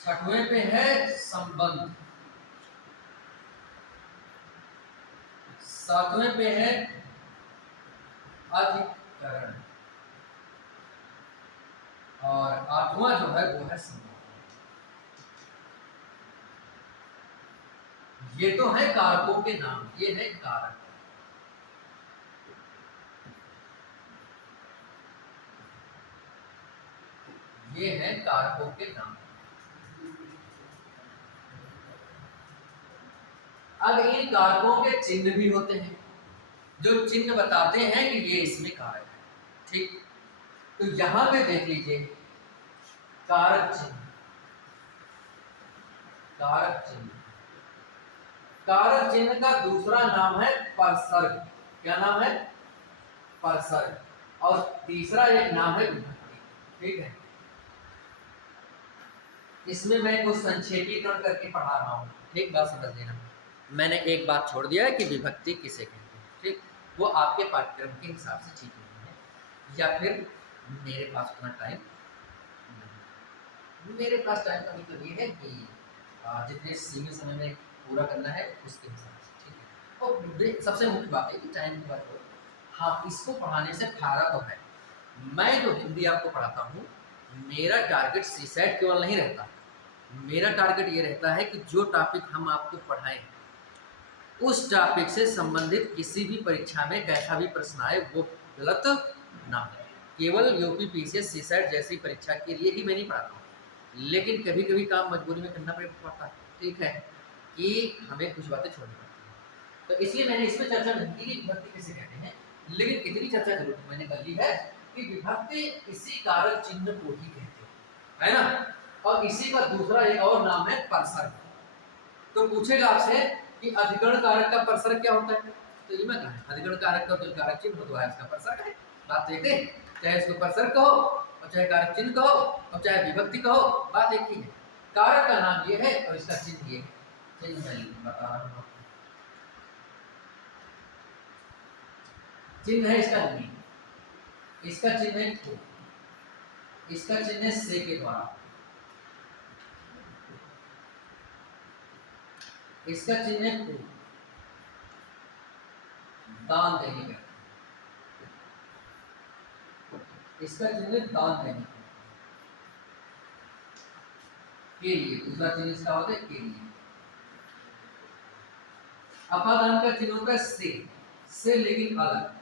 छठवें पे है संबंध, सातवें पे है अधिकरण, और 8वां जो है वो है संबंध। ये तो है कारकों के नाम, ये है कारक। ये है कारकों के नाम। अब इन कारकों के चिन्ह भी होते हैं, जो चिन्ह बताते हैं कि ये इसमें कारक है। ठीक, तो यहां पे देख लीजिए कारक चिन्ह, कारक चिन्ह, कारक चिन्ह का दूसरा नाम है परसर्ग। क्या नाम है, परसर्ग। और तीसरा एक नाम है विभक्ति। ठीक है, इसमें मैं कुछ संक्षेपीकरण करके पढ़ा रहा हूँ, ठीक, बात समझ लेना। मैंने एक बात छोड़ दिया है कि विभक्ति किसे कहते हैं। ठीक, वो आपके पाठ्यक्रम के हिसाब से ठीक नहीं है, या फिर मेरे पास उतना टाइम नहीं। मेरे पास टाइम का मतलब ये है कि जितने सीमित समय में पूरा करना है उसके हिसाब से। ठीक है, और सबसे मुख्य बात है कि टाइम की बात हो, हाँ, इसको पढ़ाने से फायदा तो है। मैं जो हिंदी आपको पढ़ाता हूँ, मेरा टारगेट सीसेट केवल नहीं रहता, मेरा टारगेट ये रहता है कि जो टॉपिक हम आपको पढ़ाएं उस टॉपिक से संबंधित किसी भी परीक्षा में कैसा भी प्रश्न आए वो गलत ना हो। केवल यूपी पीसीएस सीसेट जैसी परीक्षा के लिए ही मैं नहीं पढ़ाता हूँ, लेकिन कभी कभी काम मजबूरी में करना पड़ता है। ठीक है, कि हमें कुछ बातें छोड़नी पड़ती हैं, तो इसलिए मैंने इसमें चर्चा नहीं की कि विभक्ति किसे कहते हैं, लेकिन इतनी चर्चा जरूर मैंने कर ली है कि विभक्ति इसी कारक चिन्ह को ही कहते हैं, है ना। और इसी का दूसरा एक और नाम है परसर्ग। तो पूछेगा आपसे कि अधिकरण कारक का परसर्ग क्या होता है, तो ये मैं कहा अधिकरण कारक का जो कारक चिन्ह होता है उसका परसर्ग है। बात एक है, चाहे इसको परसर्ग कहो और चाहे कारक चिन्ह कहो और चाहे विभक्ति कहो, बात एक ही है। कारक का नाम ये है और इसका चिन्ह ये है। चिन्ह मैं बता रहा हूँ, चिन्ह है इसका नहीं, इसका चिन्ह है को, इसका चिन्ह है से के द्वारा, इसका चिन्ह है को, दान देने का, इसका चिन्ह दान देने के लिए, दूसरा चिन्ह इसका होता है के लिए। अपादान का चिन्ह होता है से लेकिन अलग।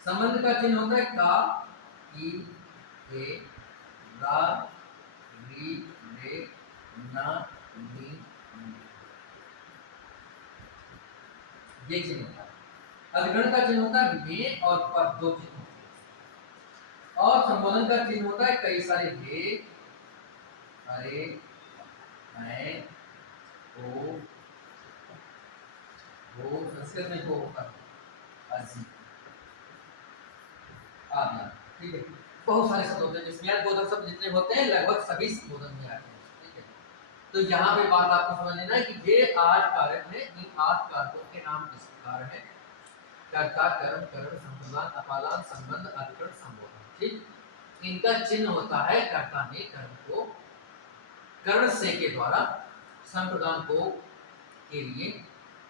संबंध का चिन्ह होता है का, की, के, रा, री, रे, ना, ये चिन्ह होता है। अधिकरण का चिन्ह होता है में और पर, दो चिन्ह होते हैं। और संबोधन का चिन्ह होता है कई सारे हे, अरे, मैं, ओ, वो संस्कृत में को होता है अजी, आदि। ठीक है, बहुत सारे शब्द होते हैं जिसमें बोधक शब्द जितने होते हैं लगभग सभी संबोधन में आते हैं। ठीक है, तो यहाँ पे बात आपको समझ लेना है कि ये 8 कारक है। इन 8 कारकों के नाम किस प्रकार है? कर्ता, कर्म, करण, संप्रदान, अपादान, संबंध, अधिकरण, संबोधन। ठीक, इनका चिन्ह होता है कर्ता ने कर्म को कर्ण से के द्वारा, संप्रदान को के लिए,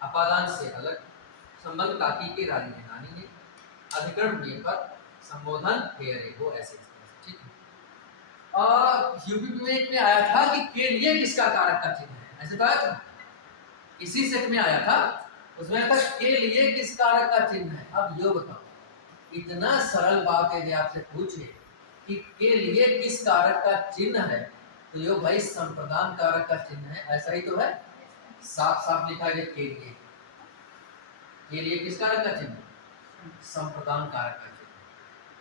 अपादान से अलग, संबंध काकी के रानी ने नानी ने, अधिकरण में पर, संबोधन फेरे वो ऐसे। ठीक है, यूपी में आया था कि के लिए किसका कारक का चिन्ह है, ऐसे तो आया था, इसी सेट में आया था, उसमें था के लिए किस कारक का चिन्ह है। अब यो बताओ, इतना सरल बात यदि आपसे पूछे कि के लिए किस कारक का चिन्ह है, तो यो भाई संप्रदान कारक का चिन्ह है, ऐसा ही तो है, साफ साफ लिखा है के लिए किस कारक का चिन्ह, संप्रदान कारक का चिन्ह।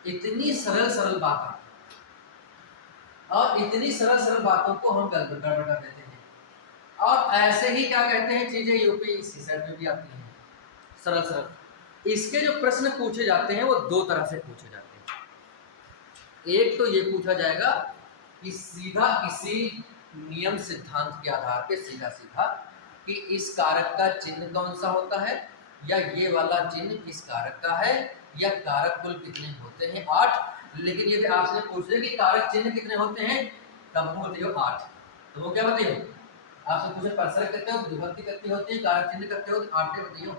इतनी सरल सरल बात है, और इतनी सरल सरल बातों को हम गड़बड़ कर देते हैं। और ऐसे ही क्या कहते हैं चीजें यूपीएससी सेट में भी आती हैं, सरल सरल। इसके जो प्रश्न पूछे जाते हैं वो दो तरह से पूछे जाते हैं। एक तो ये पूछा जाएगा कि सीधा इसी नियम सिद्धांत के आधार पे सीधा सीधा कि इस कारक का चिन्ह कौन सा होता है, या ये वाला चिन्ह किस कारक का है, या कारक कुल कितने होते हैं, 8। लेकिन यदि आपसे पूछ ले कि कारक चिन्ह कितने होते हैं, तब हम बोलते हो 8, तो वो क्या बताइए, आपसे पूछे परसर करते हो, विभक्ति करती होती है, कारक चिन्ह करते हो, तो 8 बताइए।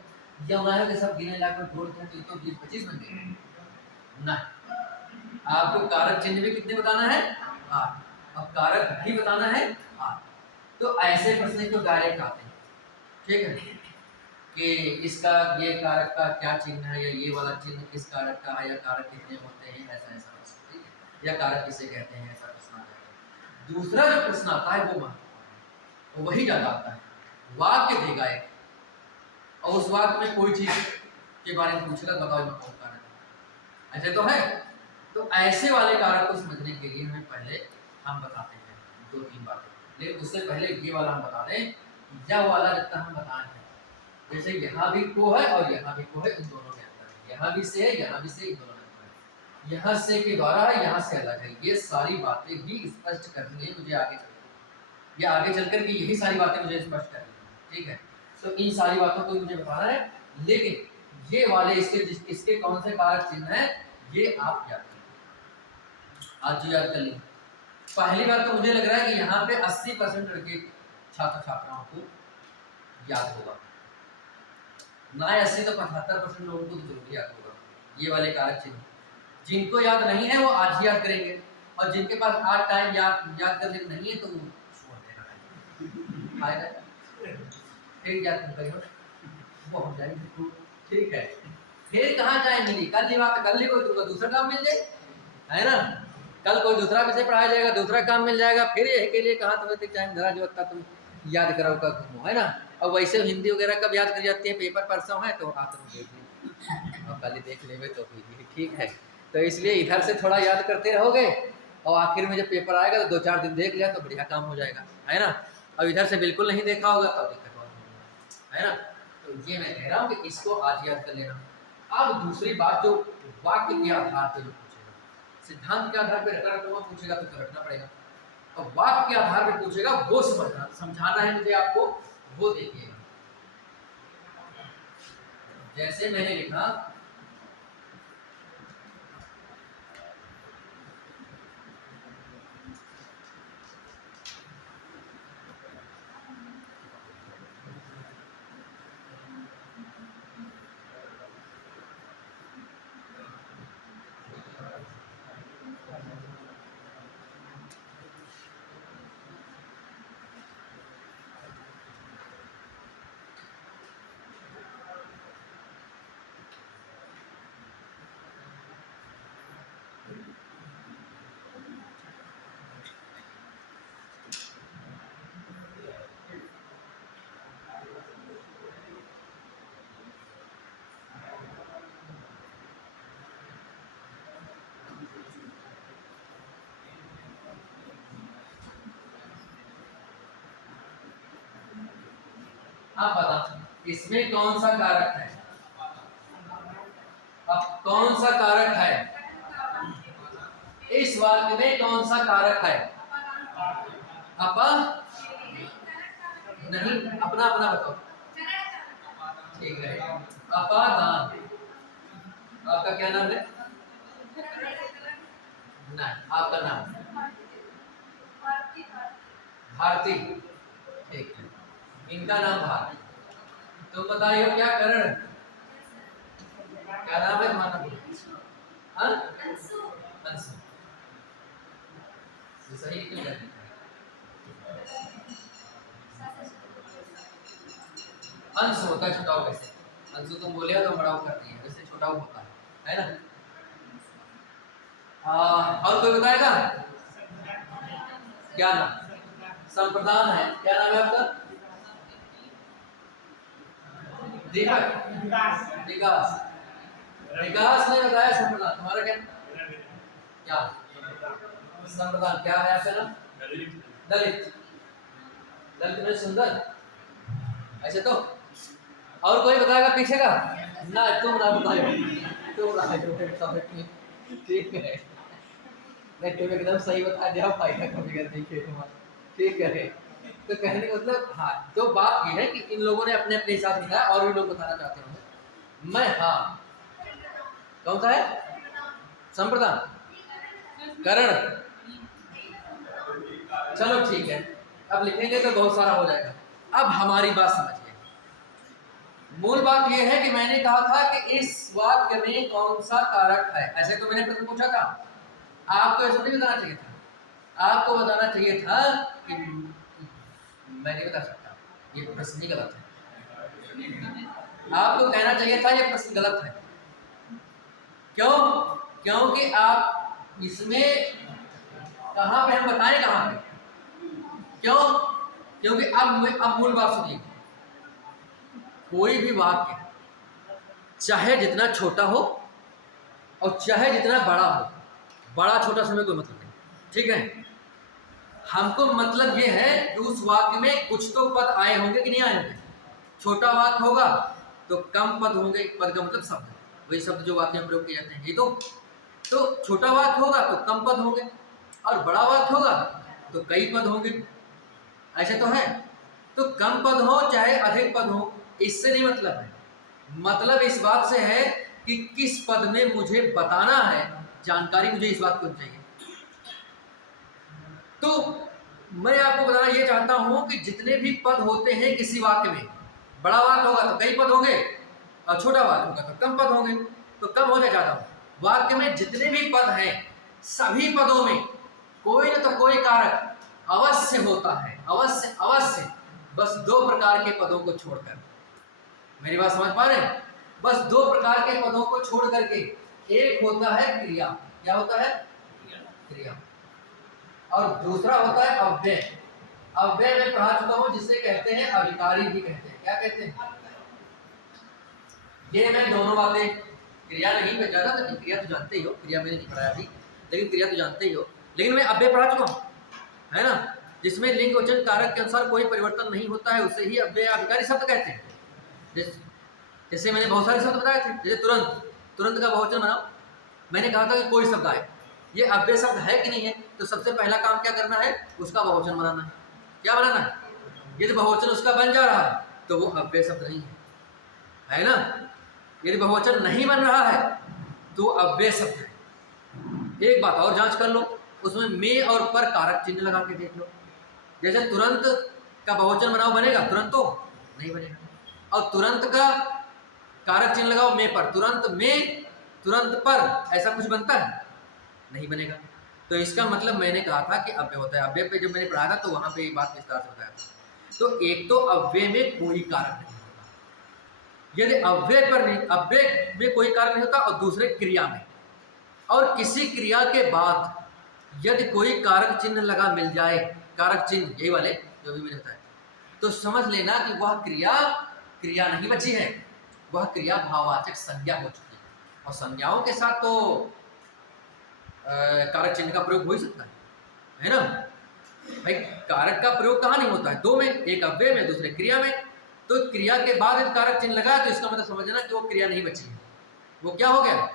या ना है कि सब गिने लाकर जोड़ दें तो 20-25 बन गए ना, आपको कारक चिन्ह भी कितने बताना है, 8, अब कारक भी बताना है 8। तो ऐसे प्रश्न तो डायरेक्ट आते हैं। ठीक है, कि इसका ये कारक का क्या चिन्ह है, या ये वाला चिन्ह किस कारक का है, या कारक कितने होते हैं, ऐसा ऐसा प्रश्न। ठीक है, या कारक किसे कहते हैं, ऐसा प्रश्न आ जाएगा। दूसरा जो प्रश्न आता है वो महत्वपूर्ण है, वही ज्यादा आता है। वाक्य देगा एक, और उस वाक्य में कोई चीज के बारे में पूछेगा, बताओ मैं कौन कारक है, ऐसे तो है। तो ऐसे वाले कारक को समझने के लिए हमें पहले हम बताते हैं 2-3 बातें, लेकिन उससे पहले ये वाला हम बता दें, यह वाला जितना हम बताए हैं, जैसे यहाँ भी को है और यहाँ भी को है, इन दोनों में अंतर है, यहाँ भी से है, यहाँ भी से, इन दोनों में अंतर है, यहाँ से के द्वारा है, यहाँ से अलग है। ये सारी बातें भी स्पष्ट करनी है मुझे आगे चलकर, या आगे चलकर की यही सारी बातें मुझे स्पष्ट करनी है। ठीक है, तो इन सारी बातों को मुझे बताना है, लेकिन ये वाले इसके कौन से कारक चिन्ह है ये आप याद करें, आज जो याद कर लीजिए। पहली बात तो मुझे लग रहा है कि यहाँ पे 80% लड़के छात्र छात्राओं को याद होगा, ना 80 तो 75% लोगों को तो जरूर याद होगा ये वाले कारक चिन्ह। जिनको याद नहीं है वो आज ही याद करेंगे, और जिनके पास आज टाइम याद करने को नहीं है तो छोड़ देना फिर याद नहीं करेगा, वो हम जाएंगे। ठीक है, फिर कहाँ जाएंगे, कल ही बात, कल ही कोई दूसरा काम मिल जाए, है ना, कल कोई दूसरा विषय पढ़ाया जाएगा, दूसरा काम मिल जाएगा, फिर यही के लिए कहाँ तुम्हें टाइम धरा जो होता तुम याद कराओ का घूमो, है ना। और वैसे हिंदी वगैरह कब याद कर जाती है, पेपर परसों है तो आप तुम देख लीजिए और कल देख लेंगे तो ठीक है। तो इसलिए इधर से थोड़ा याद करते रहोगे, और आखिर में जब पेपर आएगा तो 2-4 दिन देख लिया तो बढ़िया काम हो जाएगा, है ना। और इधर से बिल्कुल नहीं देखा होगा तो दिक्कत होगी, है ना। तो ये मैं कह रहा हूँ कि इसको आज याद कर लेना। अब दूसरी बात, जो वाक्य के आधार पर जो पूछेगा, सिद्धांत के आधार पर रखना पूछेगा तो रखना पड़ेगा, और वाक्य के आधार पर पूछेगा वो समझाना है मुझे आपको, वो देखिएगा। जैसे मैंने लिखा आप बताओ इसमें कौन सा कारक है? अब कौन सा कारक है इस वाक्य में? कौन सा कारक है? अपा नहीं, अपना अपना बताओ। ठीक है, अपादान। आपका क्या नाम है? नहीं, आपका नाम? भारती। ठीक है, इनका नाम भारती। तो बताइए क्या करण? क्या नाम है तुम्हारा? हाँ, अंशु। सही क्यों है? अंश होता है छोटा कैसे? अंशु तुम बोले हो तो बड़ा कर दिए, वैसे छोटा होता है ना? और कोई बताएगा? क्या नाम? संप्रदान है। क्या नाम है आपका? दीपक। विकास। विकास ने बताया संप्रदान। तुम्हारा क्या? क्या संप्रदान? क्या है आपका नाम? दलित। दलित में सुंदर। ऐसे तो और कोई बताएगा पीछे का? ना, तुम ना बताओ। तुम ना, ठीक है, मैं तुम्हें एकदम सही बता दिया। फायदा कभी कर देखिए तुम्हारा, ठीक है। तो कहने का मतलब, हाँ, तो बात ये है कि इन लोगों ने अपने अपने हिसाब से बताया और भी लोग बताना चाहते होंगे। मैं, हाँ, कौन सा है? संप्रदान, करण। चलो ठीक है, अब लिखेंगे तो बहुत सारा हो जाएगा। अब हमारी बात समझिए। मूल बात यह है कि मैंने कहा था कि इस वाक्य में कौन सा कारक है। ऐसे तो मैंने प्रश्न पूछा था, आपको ऐसा नहीं बताना चाहिए था। आपको बताना चाहिए था कि मैं नहीं बता सकता, ये प्रश्न ही गलत है। आपको कहना चाहिए था ये प्रश्न गलत है। क्यों? क्योंकि आप इसमें कहाँ पे हम बताएं, कहाँ पे? क्यों? क्योंकि अब मूल बात सुनिए। कोई भी वाक्य चाहे जितना छोटा हो और चाहे जितना बड़ा हो, बड़ा छोटा समय कोई मतलब नहीं, ठीक है? हमको मतलब ये है कि उस वाक्य में कुछ तो पद आए होंगे कि नहीं आए होंगे। छोटा वाक्य होगा तो कम पद होंगे। पद का मतलब शब्द, वही शब्द जो वाक्य में प्रयोग किए जाते हैं। ये तो छोटा वाक्य होगा तो कम पद होंगे और बड़ा वाक्य होगा तो कई पद होंगे। ऐसे तो है। तो कम पद हो चाहे अधिक पद हो, इससे नहीं मतलब है। मतलब इस बात से है कि किस पद में मुझे बताना है, जानकारी मुझे इस बात को चाहिए। तो मैं आपको बताना ये चाहता हूं कि जितने भी पद होते हैं किसी वाक्य में, बड़ा वाक्य होगा तो कई पद होंगे और छोटा वाक्य होगा तो कम पद होंगे। तो कम होना चाहता हूं, वाक्य में जितने भी पद हैं सभी पदों में कोई न तो कोई कारक अवश्य होता है। अवश्य अवश्य, बस दो प्रकार के पदों को छोड़कर। मेरी बात समझ पा रहे हैं? बस दो प्रकार के पदों को छोड़ करके। एक होता है क्रिया। क्या होता है? क्रिया। और दूसरा होता है अव्यय। अव्यय में पढ़ा चुका हूं, जिसे कहते हैं अभिकारी भी कहते हैं। क्या कहते हैं? ये मैं दोनों बातें, क्रिया नहीं मैं ज्यादा, लेकिन क्रिया तो जानते ही हो। क्रिया मैंने नहीं पढ़ाया अभी, लेकिन क्रिया तो जानते ही हो। लेकिन मैं अव्यय पढ़ा चुका हूं, है ना, जिसमें लिंग वचन कारक के अनुसार कोई परिवर्तन नहीं होता है, उसे ही अव्यय अभिकारी शब्द कहते हैं। जैसे मैंने बहुत सारे शब्द बताए थे, जैसे तुरंत। तुरंत का बहुवचन बनाओ। मैंने कहा था कि कोई शब्द आए, ये अव्यय शब्द है कि नहीं है, तो सबसे पहला काम क्या करना है? उसका बहुवचन बनाना है। क्या बनाना है? यदि बहुवचन उसका बन जा रहा है तो वो अव्यय शब्द नहीं है ना? यदि बहुवचन नहीं बन रहा है तो अव्यय शब्द है। एक बात और जांच कर लो, उसमें में और पर कारक चिन्ह लगा के देख लो। जैसे तुरंत का बहुवचन बनाओ, बनेगा? तुरंत तो नहीं बनेगा। और तुरंत का कारक चिन्ह लगाओ में पर, तुरंत में, तुरंत पर, ऐसा कुछ बनता है? नहीं बनेगा। तो इसका मतलब मैंने कहा था कि अव्यय होता है। अव्यय पे जब मैंने पढ़ा था तो वहां पे ये बात विस्तार से बताया था। तो एक तो अव्यय में कोई कारक नहीं होता, यदि अव्यय पर नहीं, अव्यय में कोई कारक नहीं होता, और दूसरे क्रिया में, और किसी क्रिया के बाद यदि कोई कारक चिन्ह लगा मिल जाए, कारक चिन्ह यही वाले जो भी मिलता है, तो समझ लेना कि वह क्रिया क्रिया नहीं बची है, वह क्रिया भाववाचक संज्ञा हो चुकी है। और संज्ञाओं के साथ तो कारक चिन्ह का प्रयोग हो ही सकता है ना भाई? कारक का प्रयोग कहाँ नहीं होता है? दो में, एक अव्यय में, दूसरे क्रिया में। तो क्रिया के बाद यदि कारक चिन्ह लगा तो इसका मतलब समझना कि वो क्रिया नहीं बची है। वो क्या हो गया?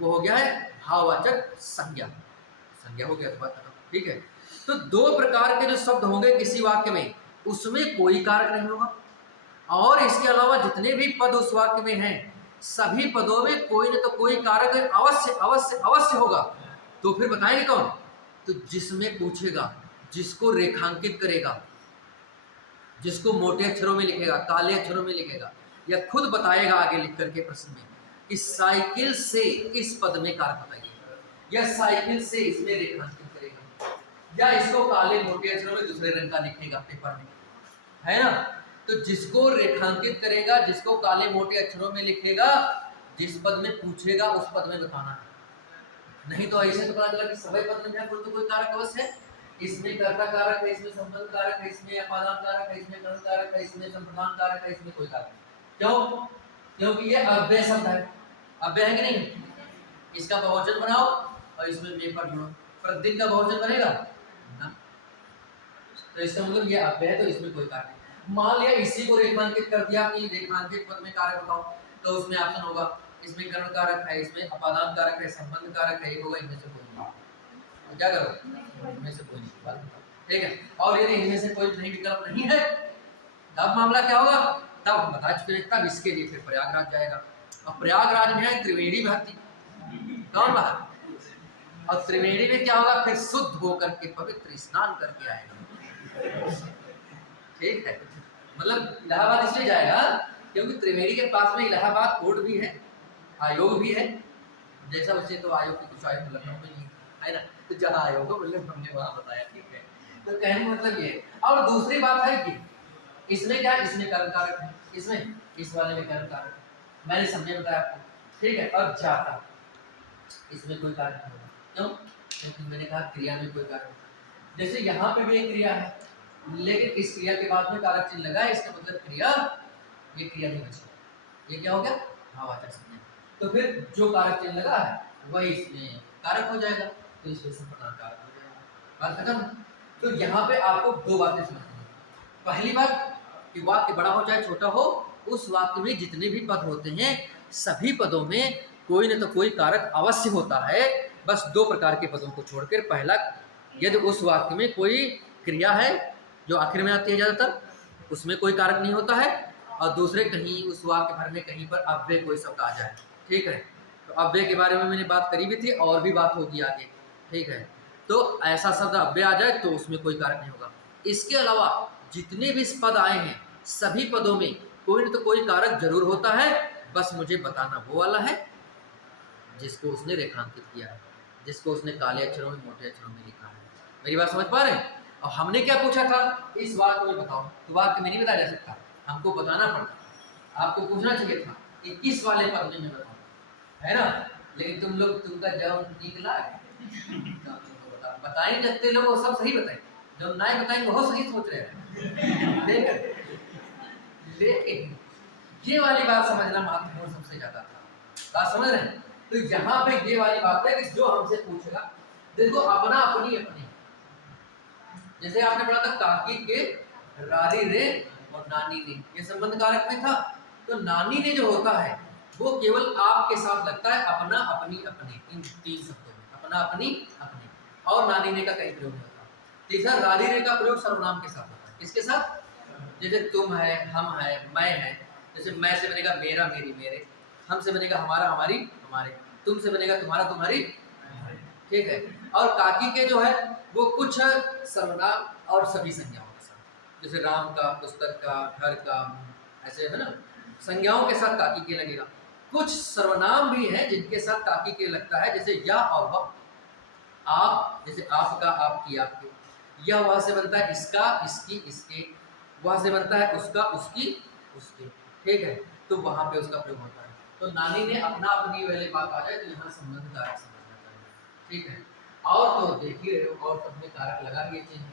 वो हो गया है भाववाचक संज्ञा। संज्ञा हो गया तो बात खत्म। ठीक है, तो दो प्रकार के जो शब्द होंगे किसी वाक्य में, उसमें कोई कारक नहीं होगा, और इसके अलावा जितने भी पद उस वाक्य में हैं सभी पदों में कोई न तो कोई कारक अवश्य अवश्य अवश्य होगा। तो फिर बताएंगे कौन? तो जिसमें पूछेगा, जिसको रेखांकित करेगा, जिसको मोटे अक्षरों में लिखेगा, काले अक्षरों में लिखेगा, या खुद बताएगा आगे लिख करके प्रश्न में कि साइकिल से इस पद में कारक बताइए, या साइकिल से इसमें रेखांकित करेगा, या इसको काले मोटे अक्षरों में दूसरे रंग का लिखेगा पेपर में, है ना। तो जिसको रेखांकित करेगा, जिसको काले मोटे अक्षरों में लिखेगा, जिस पद में पूछेगा उस पद में बताना है। नहीं तो ऐसे तो पता चला कि सभी पद में कोई तो कोई कारक अवश्य है। इसमें कर्ता कारक है, इसमें संबंध कारक है, इसमें अपादान कारक है, इसमें करण कारक है, इसमें संप्रदान कारक है, इसमें कोई कारक नहीं। क्यों? क्योंकि ये अव्यय शब्द है। अव्यय है कि नहीं? इसका बहुवचन बनाओ और इसमें में पर जोड़ो, प्रतिदिन का बहुवचन बनेगा ना। तो इसका मतलब ये अव्यय है, तो इसमें कोई कारक नहीं। मान लिया इसी को रेखांकित कर दिया कि रेखांकित पद में कारक बताओ, तो उसमें ऑप्शन होगा इसमें करण कारक है, इसमें अपादान कारक है, संबंध कारक है, ये होगा इनमें से कोई नहीं। तो क्या करो? इनमें से कोई नहीं। ठीक है, और यदि इनमें से कोई नहीं विकल्प नहीं है तब मामला क्या होगा? तब हम बता चुके हैं, तब इसके लिए फिर प्रयागराज जाएगा। और प्रयागराज में है त्रिवेणी भारती, कौन बाहर? और त्रिवेणी में क्या होगा? फिर शुद्ध होकर के पवित्र स्नान करके आएगा। ठीक है, मतलब इलाहाबाद इसलिए जाएगा क्योंकि त्रिवेणी के पास में इलाहाबाद कोर्ट भी है, आयोग भी है। जैसा वैसे तो आयोग की कुछ आयोग लखनऊ में नहीं है ना, तो जहाँ आयोग हो मतलब हमने वहाँ बताया। ठीक है, तो कहने का मतलब ये। और दूसरी बात है कि इसमें क्या है? इसमें कर्म कारक है, इसमें इस वाले में कर्म कारक है, मैंने समझे बताया आपको। ठीक है, अब जाता इसमें कोई कारक नहीं होगा। क्यों? क्योंकि मैंने कहा क्रिया में कोई कारक। जैसे यहाँ पे भी एक क्रिया है, लेकिन इस क्रिया के बाद में कारक चिन्ह लगा है, इसका मतलब क्रिया, ये क्रिया नहीं बची। ये क्या हो गया? भाववाचक संज्ञा। तो फिर जो कारक चिन्ह लगा है वही इसमें कारक हो जाएगा, तो इसमें संप्रदान कारक हो जाएगा। बात खत्म। तो यहाँ पे आपको दो बातें समझनी है। पहली बात कि वाक्य बड़ा हो चाहे छोटा हो, उस वाक्य में जितने भी पद होते हैं सभी पदों में कोई न तो कोई कारक अवश्य होता है। बस दो प्रकार के पदों को छोड़कर, पहला यदि उस वाक्य में कोई क्रिया है जो आखिर में आती है ज़्यादातर, उसमें कोई कारक नहीं होता है, और दूसरे कहीं उस वाक्य भर में कहीं पर अव्यय कोई शब्द आ जाए। ठीक है, तो अव्यय के बारे में मैंने बात करी भी थी, और भी बात होगी आगे। ठीक है, तो ऐसा शब्द अव्यय आ जाए तो उसमें कोई कारक नहीं होगा। इसके अलावा जितने भी पद आए हैं सभी पदों में कोई न तो कोई कारक जरूर होता है, बस मुझे बताना वो वाला है जिसको उसने रेखांकित किया है, जिसको उसने काले अक्षरों में मोटे अक्षरों में लिखा है। मेरी बात समझ पा रहे हैं? और हमने क्या पूछा था? इस वाक्य में बताओ, तो वाक्य में नहीं बताया जा सकता, हमको बताना पड़ता। आपको पूछना चाहिए था कि किस वाले पद में मैं बताऊं, है ना। लेकिन तुम लोग, तुमका जब निकला बताएं, जगते लोग वो सब सही बताएं, जब नहीं बताएंगे वो सही सोच रहे हैं। लेकिन ये वाली बात समझना महत्वपूर्ण सबसे ज्यादा था। बात समझ रहे हैं? तो यहाँ पे ये वाली बात है कि जो हमसे पूछेगा, देखो अपना अपनी अपनी, जैसे आपने पढ़ा था काकी के रारी रे और नानी ने, ये संबंध कारक में था। तो नानी ने जो होता है वो केवल आपके साथ लगता है, अपना अपनी अपने, इन तीन शब्दों में अपना अपनी अपने, और नानी ने का कहीं प्रयोग नहीं होता। तीसरा रारी रे का प्रयोग सर्वनाम के साथ होता है। किसके साथ? जैसे तुम है, हम है, मैं है। जैसे मैं से बनेगा मेरा मेरी मेरे, हम से बनेगा हमारा हमारी हमारे, तुम से बनेगा तुम्हारा तुम्हारी। ठीक है, और काकी के जो है वो कुछ सर्वनाम और सभी संज्ञाओं के साथ, जैसे राम का, पुस्तक का, घर का, ऐसे है ना, संज्ञाओं के साथ काकी के लगेगा। कुछ सर्वनाम भी हैं जिनके साथ काकी के लगता है, जैसे या और वह। आप, जैसे आपका, आपकी, आपके। यह वह से बनता है इसका, इसकी, इसके। वह से बनता है उसका, उसकी, उसके। ठीक है, तो वहां पे उसका प्रयोग होता है। तो नानी ने अपना अपनी वाली बात आ जाए तो यहाँ संबंध कारक समझना चाहिए। ठीक है, और तो देखिए और सबने कारक लगा दिए चिन्ह,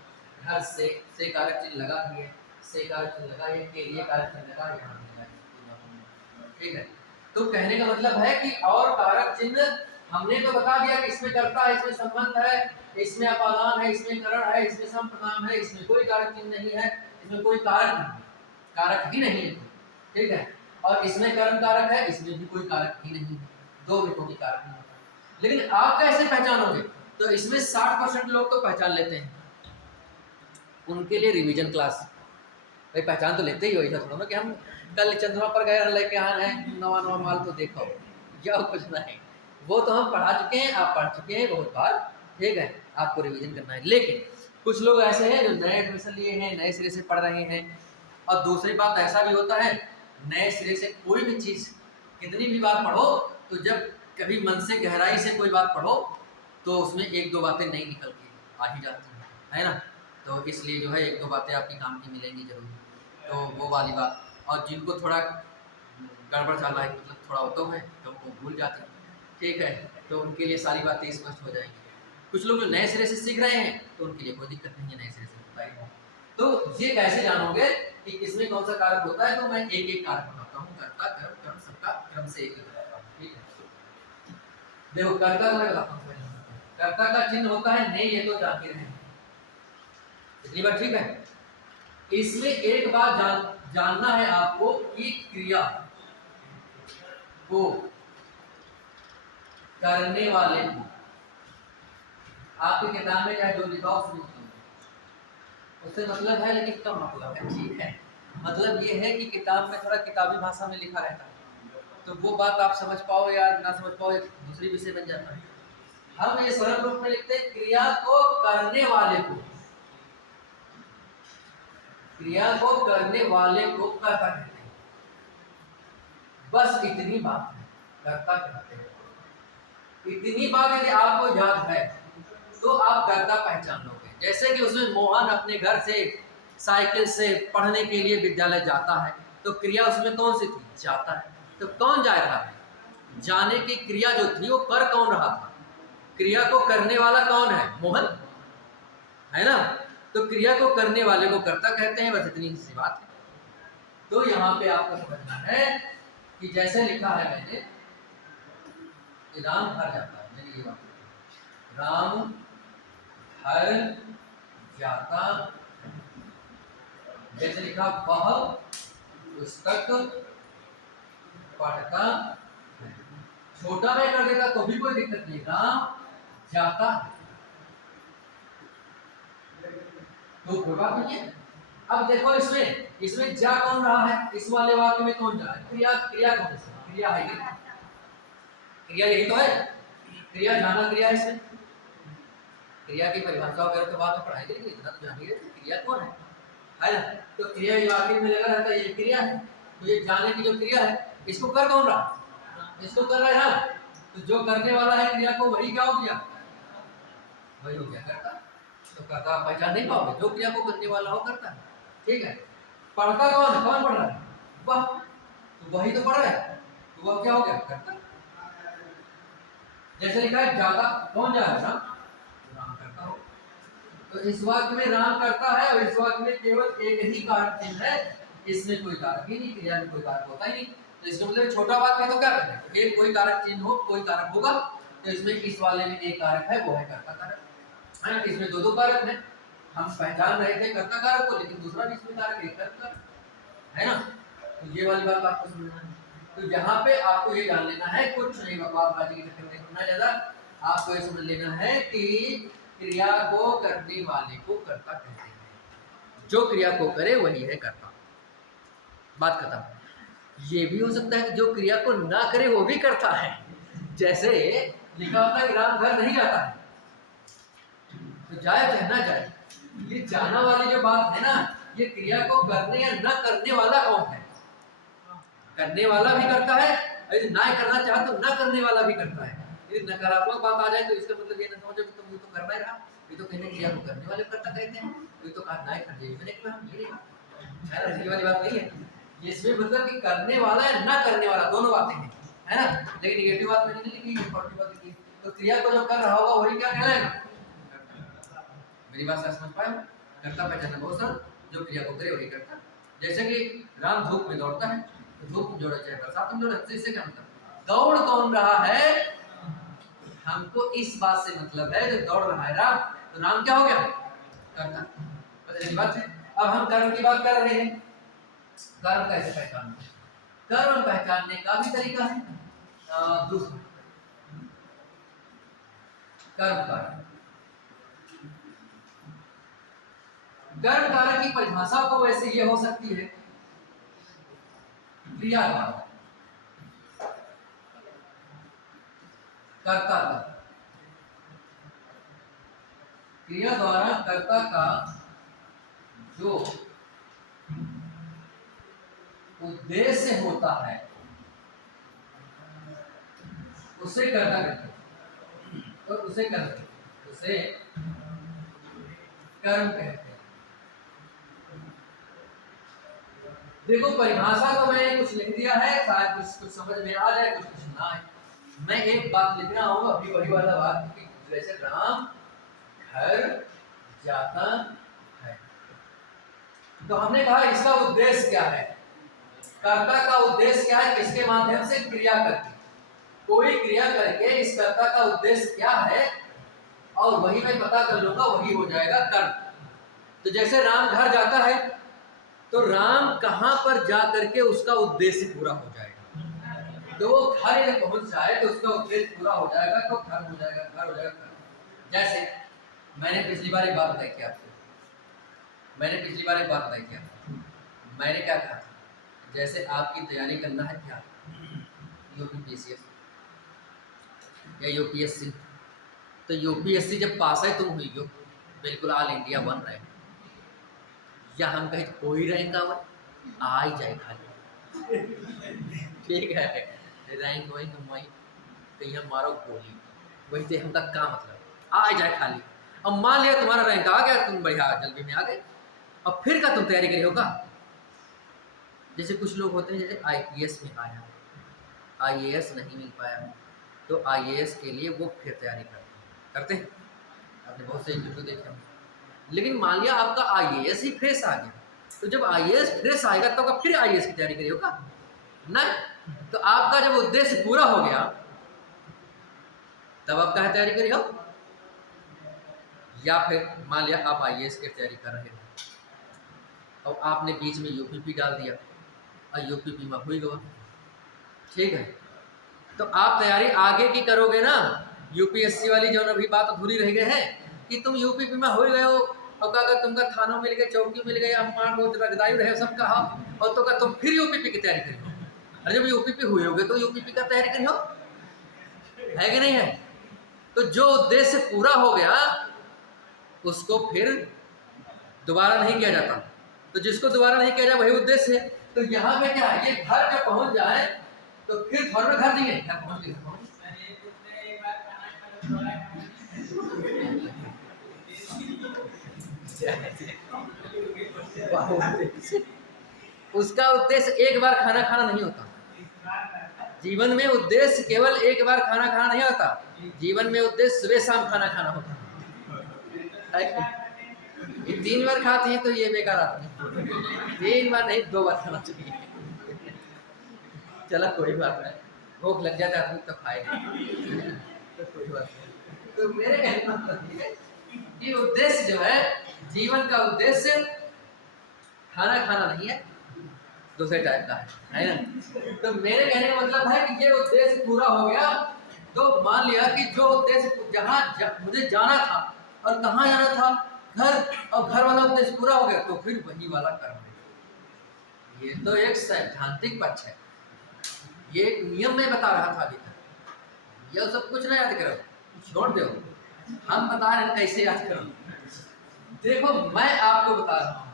घर से कारक चिन्ह लगा दिए, से कारक चिन्ह लगा, ये के लिए कारक चिन्ह लगा, यहाँ लगा। ठीक है, तो कहने का मतलब है कि और कारक चिन्ह हमने तो बता दिया कि इसमें कर्ता है, इसमें संबंध है, इसमें अपादान है, इसमें करण है, इसमें संप्रदान है, इसमें कोई कारक चिन्ह नहीं है, इसमें कोई कारक नहीं। कारक ही नहीं है, ठीक है। और इसमें कर्म कारक है, इसमें भी कोई कारक ही नहीं है, दो में कोई कारक नहीं होता। लेकिन आप कैसे पहचानोगे? तो इसमें 60% लोग तो पहचान लेते हैं, उनके लिए रिवीजन क्लास। भाई पहचान तो लेते ही हो, ऐसा थोड़ा ना कि हम कल चंद्रमा पर गए लेके आ रहे हैं नवा नवा माल तो देखो, या कुछ नहीं, वो तो हम पढ़ा चुके हैं, आप पढ़ चुके हैं बहुत बार, ठीक है। आपको रिवीजन करना है। लेकिन कुछ लोग ऐसे हैं जो नए एडमिशन लिए हैं, नए सिरे से पढ़ रहे हैं। और दूसरी बात ऐसा भी होता है, नए सिरे से कोई भी चीज़ कितनी भी बार पढ़ो, तो जब कभी मन से गहराई से कोई बात पढ़ो तो उसमें एक दो बातें नहीं निकल के आ ही जाती हैं, है ना। तो इसलिए जो है एक दो बातें आपकी काम की मिलेंगी जरूर, तो वो वाली बात। और जिनको थोड़ा गड़बड़ चाला है, मतलब थोड़ा होता है तो वो भूल जाते हैं, ठीक है, तो उनके लिए सारी बातें स्पष्ट हो जाएंगी। कुछ लोग जो नए सिरे से सीख रहे हैं तो उनके लिए कोई दिक्कत नहीं है, नए सिरे से बताएगा। तो ये कैसे जानोगे कि किसमें कौन सा कारक होता है? तो मैं एक एक कारक बताता हूँ, कर्ता कर्म कर्म सबका क्रम से एक बताता हूँ, ठीक है। देखो कर्ता मैं बताता हूँ, कर्ता का चिन्ह होता है नहीं, ये तो जानते हैं इतनी बार, ठीक है। इसमें एक बात जानना है आपको कि क्रिया को करने वाले को, आपकी किताब में चाहे जो लिखा हो उससे मतलब है, लेकिन कम मतलब है, ठीक है। मतलब ये है कि किताब में थोड़ा किताबी भाषा में लिखा रहता है, तो वो बात आप समझ पाओ या ना समझ पाओ एक दूसरी विषय बन जाता है। हम ये सरल रूप में लिखते हैं, क्रिया को करने वाले को, क्रिया को करने वाले को कर्ता कहते हैं। बस इतनी बात है, कर्ता कहते हैं। इतनी बात यदि आपको याद है तो आप कर्ता पहचान लोगे। जैसे कि उसमें मोहन अपने घर से साइकिल से पढ़ने के लिए विद्यालय जाता है, तो क्रिया उसमें कौन सी थी? जाता है। तो कौन जा रहा है? जाने की क्रिया जो थी वो कर कौन रहा था? क्रिया को करने वाला कौन है? मोहन, है ना। तो क्रिया को करने वाले को कर्ता कहते हैं, बस इतनी सी बात है। तो यहाँ पे आपको समझना है कि जैसे लिखा है मैंने, राम घर जाता है, मैंने ये बात, राम घर जाता, जैसे लिखा वह पुस्तक पढ़ता, छोटा मैं कर देता तो भी कोई दिक्कत नहीं, राम जाता तो कोई बात नहीं है। अब देखो इसमें जा कौन रहा है? इस वाले वाक्य में कौन जा रहा है? क्रिया, क्रिया कौन सी? क्रिया है कि क्रिया यही तो है, क्रिया जाना क्रिया है। इसमें क्रिया की परिभाषा वगैरह तो बाद में पढ़ाएंगे, लेकिन इतना तो जानिए क्रिया कौन है ना। तो क्रिया ये वाक्य में लगा रहता है, ये क्रिया है। तो ये जाने की जो क्रिया है, इसको कर कौन रहा? इसको कर रहा है ना। तो जो करने वाला है क्रिया को, वही क्या हो गया? वही हो गया कर्ता। तो कर्ता आप पहचान नहीं पाओगे, जो क्रिया को करने वाला हो करता है, ठीक है। पढ़ता कौन है? कौन पढ़ रहा है? वह, तो वही तो पढ़ रहा है, तो वह क्या हो गया? कर्ता। जैसे लिखा है जाता, कौन जा रहा है? राम करता हो। तो इस वाक्य में राम करता है, और इस वाक्य में केवल एक ही कारक चिन्ह है, इसमें कोई कारक ही नहीं, क्रिया में कोई कारक होता ही नहीं। तो इसका मतलब छोटा वाक्य है तो क्या करें? तो एक कोई कारक चिन्ह हो, कोई कारक होगा, तो इसमें इस वाले में एक कारक है, वो है कर्ता कारक, है ना। इसमें दो दो कारक हैं, हम पहचान रहे थे कर्ता कारक को, लेकिन दूसरा भी इसमें कारक एक कर्ता है ना। तो ये वाली बात आपको समझना है। तो यहाँ पे आपको ये जान लेना है, कुछ नहीं बकवासबाजी के चक्कर में सुनना ज्यादा, आपको ये समझ लेना है कि क्रिया को करने वाले को कर्ता कहते हैं, जो क्रिया को करे वही है कर्ता, बात खत्म। ये भी हो सकता है कि जो क्रिया को ना करे वो भी करता है। जैसे लिखा होता है कि राम घर नहीं जाता है, तो जाए चाहे ना जाए, ये जाना वाली जो बात है ना, ये क्रिया को करने या न करने वाला कौन है? करने वाला भी करता है, यदि ना करना चाहे तो न करने वाला भी करता है। यदि नकारात्मक बात आ जाए तो इसका मतलब ये ना समझो कि तुम ये तो करना ही रहा, ये तो कहने क्रिया को करने वाले करता कहते हैं, ये तो कहा ना कर दिए, मैंने कहा हम ये नहीं, ये वाली बात नहीं है। इसमें मतलब कि करने वाला है ना करने वाला, दोनों बातें हैं, है ना। लेकिन नेगेटिव बात मैंने नहीं लिखी, पॉजिटिव बात लिखी। तो क्रिया को जो कर रहा होगा वही क्या कहलाएगा? मेरी बात समझ पाए? कर्ता पहचानना बहुत सरल, जो क्रिया को करे वही करता। जैसे कि राम धूप में दौड़ता है, तो धूप में दौड़ा चाहे बरसात में दौड़ा, इससे क्या मतलब? दौड़ कौन रहा है? हमको इस बात से मतलब है, जो दौड़ रहा है राम, तो राम क्या हो गया? कर्ता। बस बात है। अब हम कर्म की बात कर रहे हैं, कर्म कैसे पहचानना? कर्म पहचानने का भी तरीका है। दूसरा कर्म कारक, कर्म कारक की परिभाषा तो वैसे ये हो सकती है क्रिया कारक, कर्ता का, क्रिया द्वारा कर्ता का जो उद्देश्य होता है उसे कर्ता कहते हैं, तो उसे कर्म कहते हैं, उसे कर्म कहते हैं। देखो परिभाषा तो मैंने कुछ लिख दिया है, शायद कुछ समझ में आ जाए, कुछ ना आए। मैं एक बात लिख रहा हूँ अभी, वही वाला बात कि जैसे राम घर जाता है, तो हमने कहा इसका उद्देश्य क्या है, कर्ता का उद्देश्य क्या है, किसके माध्यम से क्रिया करके, कोई क्रिया करके इस कर्ता का उद्देश्य क्या है और वही मैं पता कर लूंगा, वही हो जाएगा कर्म। तो जैसे राम घर जाता है तो राम कहां पर जा करके उसका उद्देश्य पूरा हो जाएगा, तो वो घर यदि पहुंच जाए तो उसका उद्देश्य पूरा हो जाएगा, तो घर हो जाएगा, घर हो जाएगा कर्म। जैसे मैंने पिछली बार एक बात बताई थी आपको, मैंने क्या कहा, जैसे आपकी तैयारी करना है क्या, यूपीपीसीएस या यूपीएससी, तो यूपीएससी जब पास है तुम हुई हो, बिल्कुल ऑल इंडिया 1 रैंक, या हम कहें कोई रैंक आ ही जाए खाली, ठीक है, रैंक वही हम वही कहीं हम मारो गोली, वही थे हमका का मतलब आ जाए खाली। अब मान लिया तुम्हारा रैंक आ गया, तुम बढ़िया जल्दी में आ गए, अब फिर का तुम तैयारी करी होगा। जैसे कुछ लोग होते हैं, जैसे आईपीएस में आया, आईएएस नहीं मिल पाया, तो आईएएस के लिए वो फिर तैयारी करते हैं। आपने बहुत से वीडियो देखे होंगे। लेकिन मान लिया आपका आईएएस ही फ्रेश आ गया, तो जब आईएएस फ्रेश आएगा तो आपका फिर आईएएस की तैयारी करी होगा ना। तो आपका जब उद्देश्य पूरा हो गया तब आप क्या तैयारी करी हो, या फिर मान लिया आप आईएएस की तैयारी कर रहे हो और आपने बीच में यूपीपी डाल दिया और यूपीपी में हुई गवा, ठीक है, तो आप तैयारी आगे की करोगे ना, यूपीएससी वाली जो अभी बात अधूरी रह गए हैं कि तुम यूपीपी में हो गए हो और का तुमका थानों मिल गए, चौकी मिल गए, अम्मान रोज रगदाई रहे सब कहा, और तो का तुम फिर यूपीपी की तैयारी करी हो। अरे जब यूपीपी हुए होगे तो यूपीपी का तैयारी करी हो, है कि नहीं है। तो जो उद्देश्य पूरा हो गया उसको फिर दोबारा नहीं किया जाता, तो जिसको दोबारा नहीं किया जाए वही उद्देश्य है। तो यहाँ पे क्या है, ये घर जब पहुंच जाए तो फिर थोड़ा घर दिए पहुंच गए, उसका उद्देश्य एक बार खाना खाना नहीं होता, जीवन में उद्देश्य केवल एक बार खाना खाना नहीं होता, जीवन में उद्देश्य सुबह शाम खाना खाना होता है। ये 3 बार खाते हैं तो ये बेकार आदमी, 3 बार नहीं 2 बार खाना चाहिए। चला कोई बात नहीं, भूख लग जाता है आदमी तो खाएगा, तो कोई बात नहीं। तो मेरे कहने का मतलब ये कि उद्देश्य जो है, जीवन का उद्देश्य खाना खाना नहीं है, दूसरे टाइप का है ना। तो मेरे कहने का मतलब है कि ये उद्देश्य पूरा हो गया, तो मान लिया कि जो उद्देश्य जहाँ मुझे जाना था और कहाँ जाना था, घर, और घर वाला उद्देश्य पूरा हो गया तो फिर वही वाला कर्म है। ये तो एक सैद्धांतिक पक्ष है, ये एक नियम में बता रहा था अभी तक, ये सब कुछ ना याद करो, छोड़ दो, हम बता रहे हैं कैसे याद करो। देखो मैं आपको बता रहा हूँ,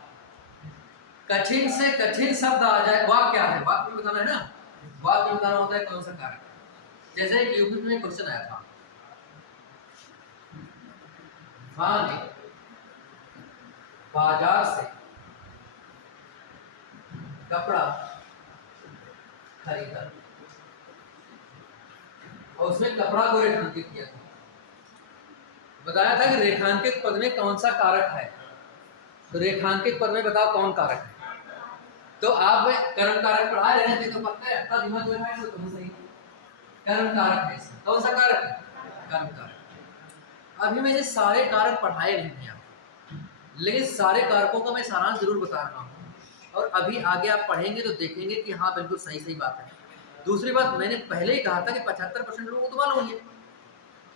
कठिन से कठिन शब्द आ जाए, वाक्य क्या है, वाक्य बताना है ना, वाक्य बताना होता है कौन सा कार्य। जैसे एक यूपी में क्वेश्चन आया था, मां ने बाजार से कपड़ा खरीदा और उसमें कपड़ा को रेखांकित किया था, बताया था कि रेखांकित पद में कौन सा कारक है, तो रेखांकित पद में बताओ कौन कारक है। तो आप कर्म कारक पढ़ा रहे हैं तो पक्का है, अपना दिमाग लगाए तो तुम सही कर्म कारक है, कौन सा कारक है, कर्म कारक। अभी मैंने सारे कारक पढ़ाए नहीं हैं, लेकिन सारे कारकों का मैं सारांश जरूर बता रहा हूँ। और अभी आगे आप पढ़ेंगे तो देखेंगे कि हाँ बिल्कुल सही सही बात है। दूसरी बात, मैंने पहले ही कहा था कि 75% लोगों को तो मालूम ही है,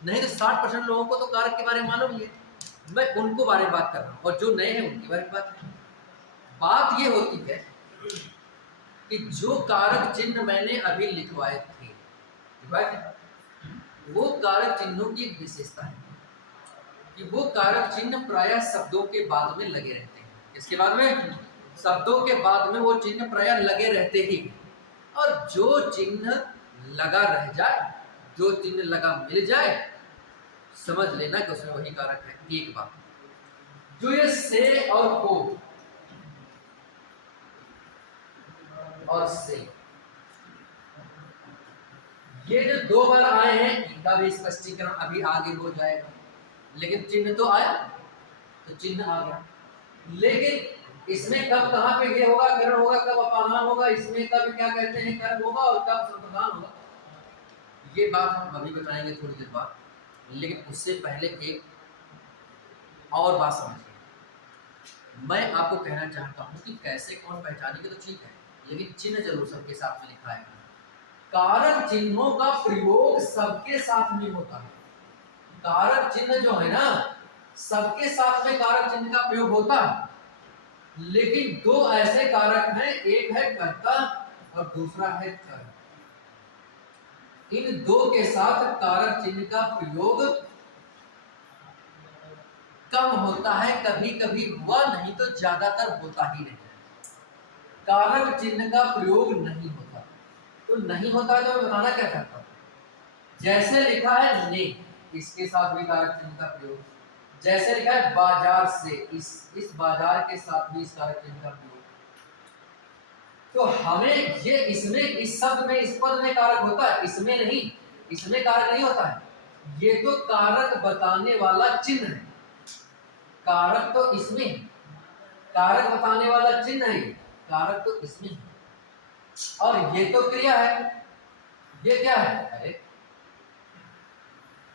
नहीं तो 60% लोगों को तो कारक के बारे में मालूम ही है। मैं उनको बारे में बात कर रहा हूँ और जो नए हैं उनके बारे में बात ये होती है कि जो कारक चिन्ह मैंने अभी लिखवाए थे, वो कारक चिन्हों की एक विशेषता है कि वो कारक चिन्ह प्रायः शब्दों के बाद में लगे रहते हैं। इसके बाद में शब्दों के बाद में वो चिन्ह प्रायः लगे रहते ही, और जो चिन्ह लगा रह जाए, जो चिन्ह लगा मिल जाए, समझ लेना कि उसमें वही कारक है। एक बात, जो ये से और से, ये जो दो बार आए हैं, इनका भी स्पष्टीकरण अभी आगे हो जाएगा। लेकिन चिन्ह तो आया, तो चिन्ह आ गया, लेकिन इसमें कब कहाँ पे ये होगा, करण होगा, कब अपादान होगा, इसमें कब क्या कहते हैं कर्म होगा और कब संप्रदान होगा, ये बात हम अभी बताएंगे थोड़ी देर बाद। लेकिन उससे पहले एक और बात समझिए। मैं आपको कहना चाहता हूं कि कैसे कौन पहचानेंगे तो ठीक है, लेकिन चिन्ह जरूर सबके साथ में लिखा है। कारक चिन्हों का प्रयोग सबके साथ में होता है। कारक चिन्ह जो है ना, सबके साथ में कारक चिन्ह का प्रयोग होता है, लेकिन दो ऐसे कारक हैं, एक है कर्ता और दूसरा है कर्म। इन दो के साथ कारक चिन्ह का प्रयोग कम होता है, कभी कभी हुआ, नहीं तो ज्यादातर होता ही नहीं। कारक चिन्ह का प्रयोग नहीं होता, तो नहीं होता है तो मैं बताना क्या चाहता हूं, जैसे लिखा है ने, इसके साथ भी कारक चिन्ह का प्रयोग, जैसे लिखा है बाजार से, इस बाजार के साथ भी इस कारक चिन्ह का प्रयोग, तो हमें ये इसमें, इस शब्द में, इस पद में कारक होता है, इसमें नहीं, इसमें कारक नहीं होता है। ये तो कारक बताने वाला चिन्ह है, कारक तो इसमें है, कारक बताने वाला चिन्ह है, कारक तो इसमें है। और ये तो क्रिया है, ये क्या है, अरे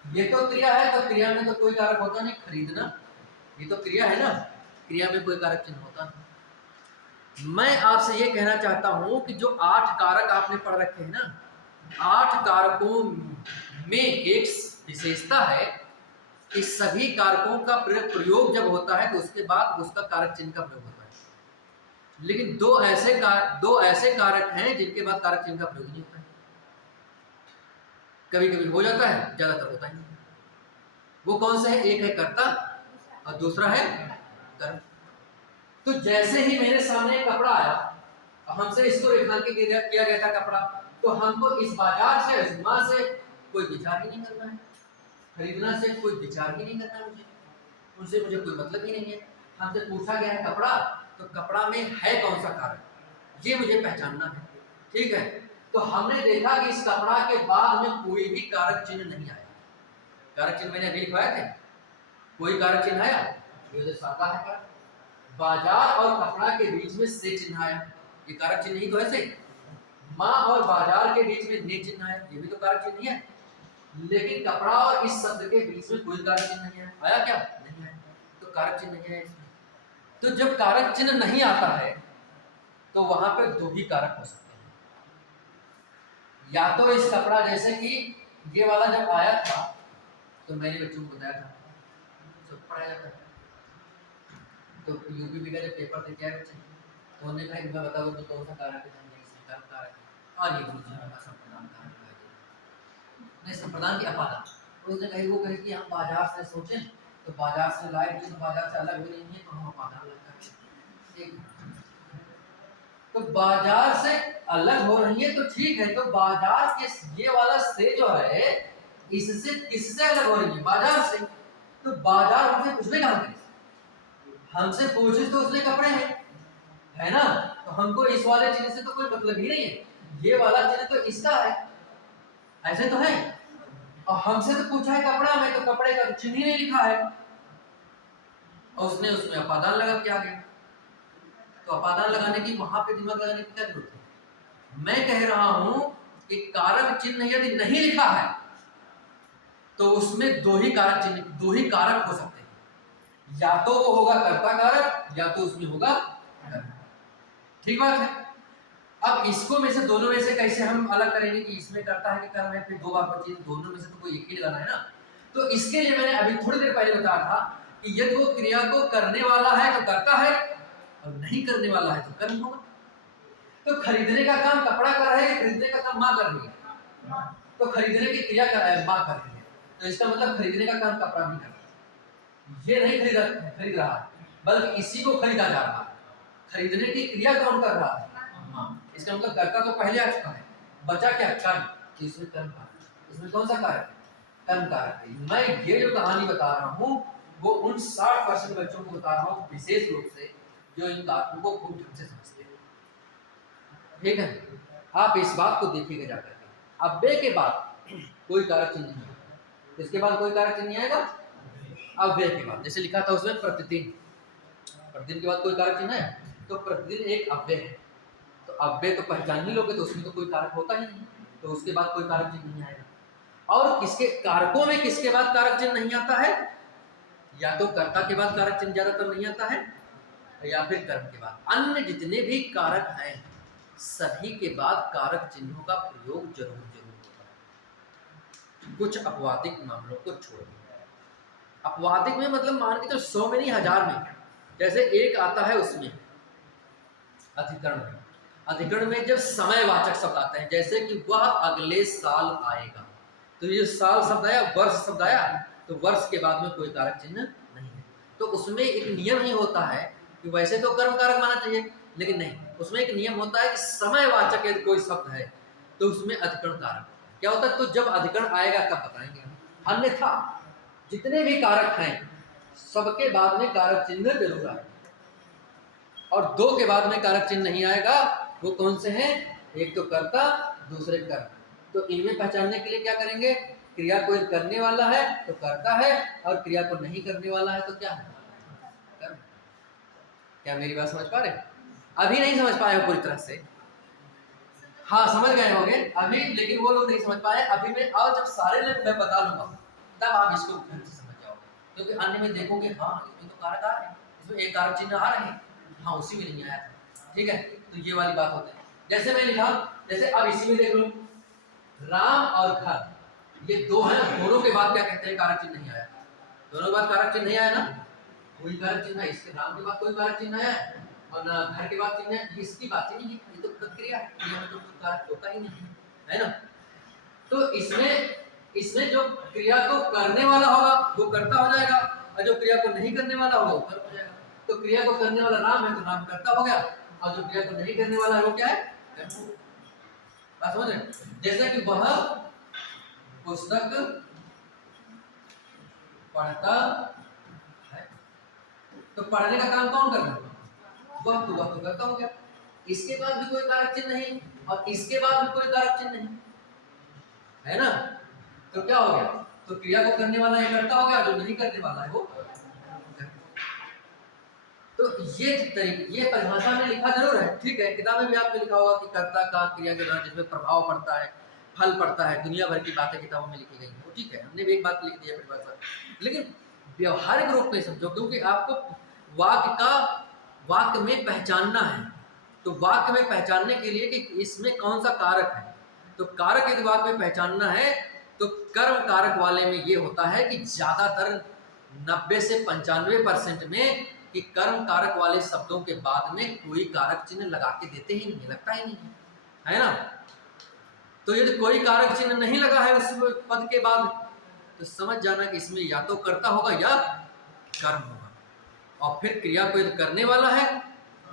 ये तो क्रिया है, तो क्रिया में तो कोई कारक होता नहीं, खरीदना, ये तो क्रिया है ना, क्रिया में कोई कारक चिन्ह होता नहीं। मैं आपसे ये कहना चाहता हूं कि जो 8 कारक आपने पढ़ रखे हैं ना, 8 कारकों में एक विशेषता है कि सभी कारकों का प्रयोग जब होता है तो उसके बाद उसका कारक चिन्ह का प्रयोग होता है। लेकिन दो ऐसे कारक हैं जिनके बाद कारक चिन्ह का प्रयोग नहीं होता है। कभी कभी हो जाता है, ज्यादातर होता ही नहीं। वो कौन सा है, एक है कर्ता और दूसरा है कर्म। तो जैसे ही मेरे सामने कपड़ा आया, हमसे इसको रेखांकित किया गया था कपड़ा, तो हमको इस बाजार से, इस माँ से कोई विचार ही नहीं करना है, खरीदना से कोई विचार ही नहीं करना, उनसे मुझे कोई मतलब ही नहीं है। हमसे पूछा गया है कपड़ा, तो कपड़ा में है कौन सा कारक, ये मुझे पहचानना है, ठीक है। तो हमने देखा कि इस कपड़ा के बाद में कोई भी कारक चिन्ह नहीं आया। कारक चिन्ह मैंने अभी लिखवाया थे, कोई कारक चिन्ह आया, ये जो सादा है कारक। बाजार और कपड़ा के बीच में से चिन्ह आया, ये कारक चिन्ह ही तो है। से माँ और बाजार के बीच में ने चिन्ह आया, ये भी तो कारक चिन्ह ही है। लेकिन कपड़ा और इस शब्द के बीच में कोई कारक चिन्ह नहीं आया, आया क्या, नहीं आया, तो कारक चिन्ह नहीं है इसमें। तो जब कारक चिन्ह नहीं आता है तो वहां पे दो ही कारक हो सकते हैं, या तो इस कपड़ा, जैसे कि ये वाला जब आया था तो मैंने बच्चों को बताया था, सब पढ़ाया जाता है, तो यूपी का जब पेपर दे दिया बच्चे, तो उन्होंने कहा मैं बताऊँ तो कौन सा कारक है, नहीं स्वीकार कारक है, और ये गुरुजी हमारा संप्रदान कारक नहीं, संप्रदान की अपादान। तो उसने कही, वो कहे कि हम बाजार से सोचें तो बाजार से लाए, तो बाजार से अलग हो रही है, तो हम अपादान लगता है। तो बाजार से अलग हो रही है तो ठीक है, तो बाजार के ये वाला से जो है, इससे किससे अलग हो रही है, बाजार से। तो बाजार हमसे पूछने कहां करे, हमसे पूछे तो उसने कपड़े हैं, है ना, तो हमको इस वाले चिन्ह से तो कोई मतलब ही नहीं है, ये वाला चिन्ह तो इसका है, ऐसे तो है। और हमसे तो पूछा है कपड़ा में, तो कपड़े का चिन्ह ही नहीं लिखा है, और उसने उसमें अपादान लगा के आ गया। तो अपादान लगाने की, वहां पे दिमाग लगाने की क्या जरूरत है। मैं कह रहा हूं कि कारक चिन्ह यदि नहीं लिखा है तो उसमें दो ही कारक चिन्ह, दो ही कारक हो सकते हैं, या तो वो होगा कर्ता कारक, या तो उसमें होगा कर्म। ठीक बात है। अब इसको में से दोनों में से कैसे हम अलग करेंगे कि इसमें करता है कि कर्म है, फिर दो बार बची, दोनों में से तो कोई एक ही लगाना है ना। तो इसके लिए मैंने अभी थोड़ी देर पहले बताया था कि यदि वो क्रिया को करने वाला है तो करता है, और नहीं करने वाला है तो कर्म होगा। तो खरीदने का काम कपड़ा कर रहे हैं, खरीदने का काम माँ कर रही है, तो खरीदने की क्रिया कर रहा है माँ कर रही है, तो इसका मतलब खरीदने का काम कपड़ा नहीं कर रहा, ये नहीं खरीद रहा है, बल्कि इसी को खरीदा जा रहा है। खरीदने की क्रिया कौन कर रहा है? हाँ। इसका मतलब कर्ता तो पहले आ चुका है, बचा क्या? कर्म। तो इसमें कर्म कारक, इसमें कौन सा कारक? कर्म कारक है। मैं ये जो कहानी बता रहा हूँ वो उन 60% बच्चों को बता रहा हूँ विशेष रूप से, जो इन कारकों को खूब ढंग से समझते हैं। ठीक है, आप इस बात को देखिएगा जाकर के। अव्यय के बाद कोई कारक चिन्ह नहीं आएगा, इसके बाद कोई कारक चिन्ह नहीं आएगा। अव्यय के बाद जैसे लिखा था उसमें प्रतिदिन, प्रतिदिन के बाद कोई कारक चिन्ह है, तो प्रतिदिन एक अव्यय है, तो अव्यय तो पहचान ही लोगे, तो उसमें तो कोई कारक होता ही नहीं, तो उसके बाद कोई कारक चिन्ह नहीं आएगा। और किसके कारकों में किसके बाद कारक चिन्ह नहीं आता है? या तो कर्ता के बाद कारक चिन्ह ज्यादातर नहीं आता है, या फिर कर्म के बाद। अन्य जितने भी कारक हैं सभी के बाद कारक चिन्हों का प्रयोग जरूर होता है, कुछ अपवादिक मामलों को छोड़। अपवादिक में मतलब मान के तो 100 में नहीं 1000 में, जैसे एक आता है उसमें अधिकरण में, अधिकरण में जब समयवाचक शब्द आते हैं, जैसे कि वह अगले साल आएगा, तो ये साल शब्द आया, वर्ष शब्द आया, तो वर्ष के बाद में कोई कारक चिन्ह नहीं है। तो उसमें एक नियम ही होता है कि वैसे तो कर्म कारक माना चाहिए, लेकिन नहीं, उसमें एक नियम होता है कि समयवाचक यदि कोई शब्द है तो उसमें अधिकरण कारक क्या होता है, तो जब अधिकरण आएगा तब बताएंगे हम। अन्यथा जितने भी कारक हैं सबके बाद में कारक चिन्ह जरूर आएगा, और दो के बाद में कारक चिन्ह नहीं आएगा। वो कौन से हैं? एक तो कर्ता, दूसरे कर्म। तो इनमें पहचानने के लिए क्या करेंगे? क्रिया को करने वाला है तो कर्ता है, और क्रिया को नहीं करने वाला है तो क्या है? कर्म। क्या मेरी बात समझ पा रहे? अभी नहीं समझ पाए हो पूरी तरह से? हाँ समझ गए होंगे अभी, लेकिन वो लोग नहीं समझ पाए अभी में। और जब सारे लोग मैं बता लूंगा तब आप इसको ढंग से समझ जाओगे, क्योंकि अन्य में देखोगे हाँ इसमें तो कारक आ रहे हैं, इसमें एक कारक चिन्ह आ रहे हैं, हाँ उसी में नहीं आया था। ठीक है, तो ये वाली बात होती है। जैसे मैं लिखा, जैसे अब इसी में देख लो, राम और घर, ये दो हैं, दोनों के बाद क्या कहते हैं? कारक चिन्ह नहीं आया। दोनों के बाद कारक चिन्ह नहीं आया ना, कोई कारक चिन्ह है, इसके राम के बाद कोई कारक चिन्ह है और ना घर के बाद चिन्ह है, इसकी बात ही नहीं है, ये तो प्रक्रिया है, क्रिया में तो कोई कारक होता ही नहीं है ना। तो इसमें जो क्रिया को करने वाला होगा वो कर्ता हो जाएगा, और जो क्रिया को नहीं करने वाला होगा वो कर्म हो जाएगा। तो क्रिया को करने वाला राम है तो राम कर्ता हो गया, और जो क्रिया को नहीं करने वाला है वो क्या है? कर्म। बात समझ रहे? जैसा कि वह पुस्तक पढ़ता है, तो पढ़ने का काम कौन कर रहा है? वह तो करता हो गया। इसके बाद भी कोई कारक चिन्ह नहीं, और इसके बाद भी कोई कारक चिन्ह नहीं है ना, तो क्या हो गया? तो क्रिया को करने वाला ये करता हो गया, जो नहीं करने वाला है वो। तो ये परिभाषा में लिखा जरूर है, ठीक है, किताब में भी आपने लिखा होगा कि कर्ता का क्रिया के द्वारा जिसमें प्रभाव पड़ता है, फल पड़ता है, दुनिया भर की बातें किताबों में लिखी गई हैं, वो ठीक है, हमने भी एक बात लिख दी है परिभाषा। लेकिन व्यवहारिक रूप में समझो, क्योंकि आपको वाक्य में पहचानना है, तो वाक्य में पहचानने के लिए कि इसमें कौन सा कारक है, तो कारक यदि वाक्य में पहचानना है तो कर्म कारक वाले में ये होता है कि ज्यादातर 90 से 95% में कि कर्म कारक वाले शब्दों के बाद में कोई कारक चिन्ह लगा के देते ही नहीं, लगता ही नहीं है ना। तो यदि कोई कारक चिन्ह नहीं लगा है उस पद के बाद, तो समझ जाना कि इसमें या तो कर्ता होगा या कर्म होगा। और फिर क्रिया को यदि करने वाला है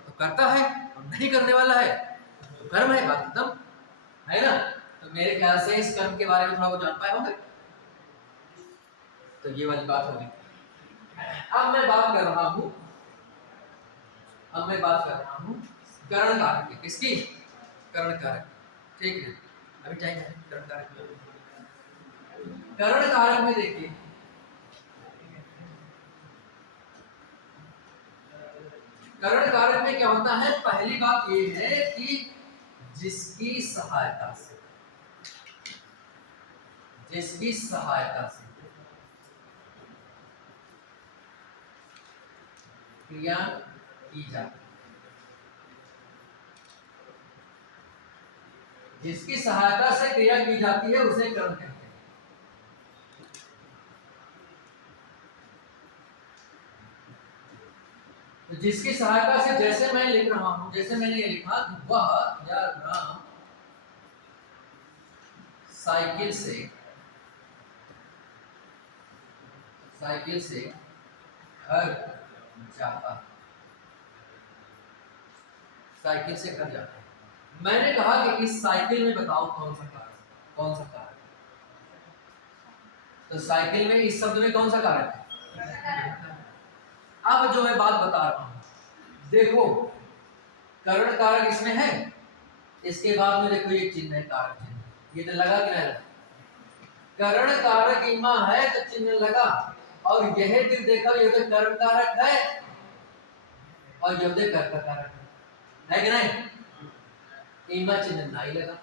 तो कर्ता है, और नहीं करने वाला है तो कर्म है, बात खत्म है ना। तो मेरे ख्याल से इस कर्म के बारे में थोड़ा वो जान पाए होंगे। तो ये वाली बात होगी। अब मैं बात कर रहा हूं करण कारक की। किसकी? करण कारक। ठीक है, अभी टाइम है करण कारक में। करण कारक में देखिए, करण कारक में क्या होता है? पहली बात ये है कि जिसकी सहायता से क्रिया की जाती है, जिसकी सहायता से क्रिया की जाती है उसे करण कहते हैं। तो जिसकी सहायता से, जैसे मैं लिख रहा हूं, जैसे मैंने ये लिखा, वह या राम साइकिल से घर जाता, साइकिल से घर जाता। मैंने कहा कि इस साइकिल में बताओ कौन सा कारक। तो साइकिल में इस शब्द में कौन सा कारक है? अब जो मैं बात बता रहा हूं, देखो करण कारक इसमें है, इसके बाद में देखो ये चिन्ह है, कारक चिन्ह, ये तो लगा कि नहीं लगा? करण कारक इमा है तो चिन्ह लगा, और यह फिर देखो ये तो करण कारक है और यह तो कर्ता कारक है कि नहीं? इमा चिन्ह नहीं लगा।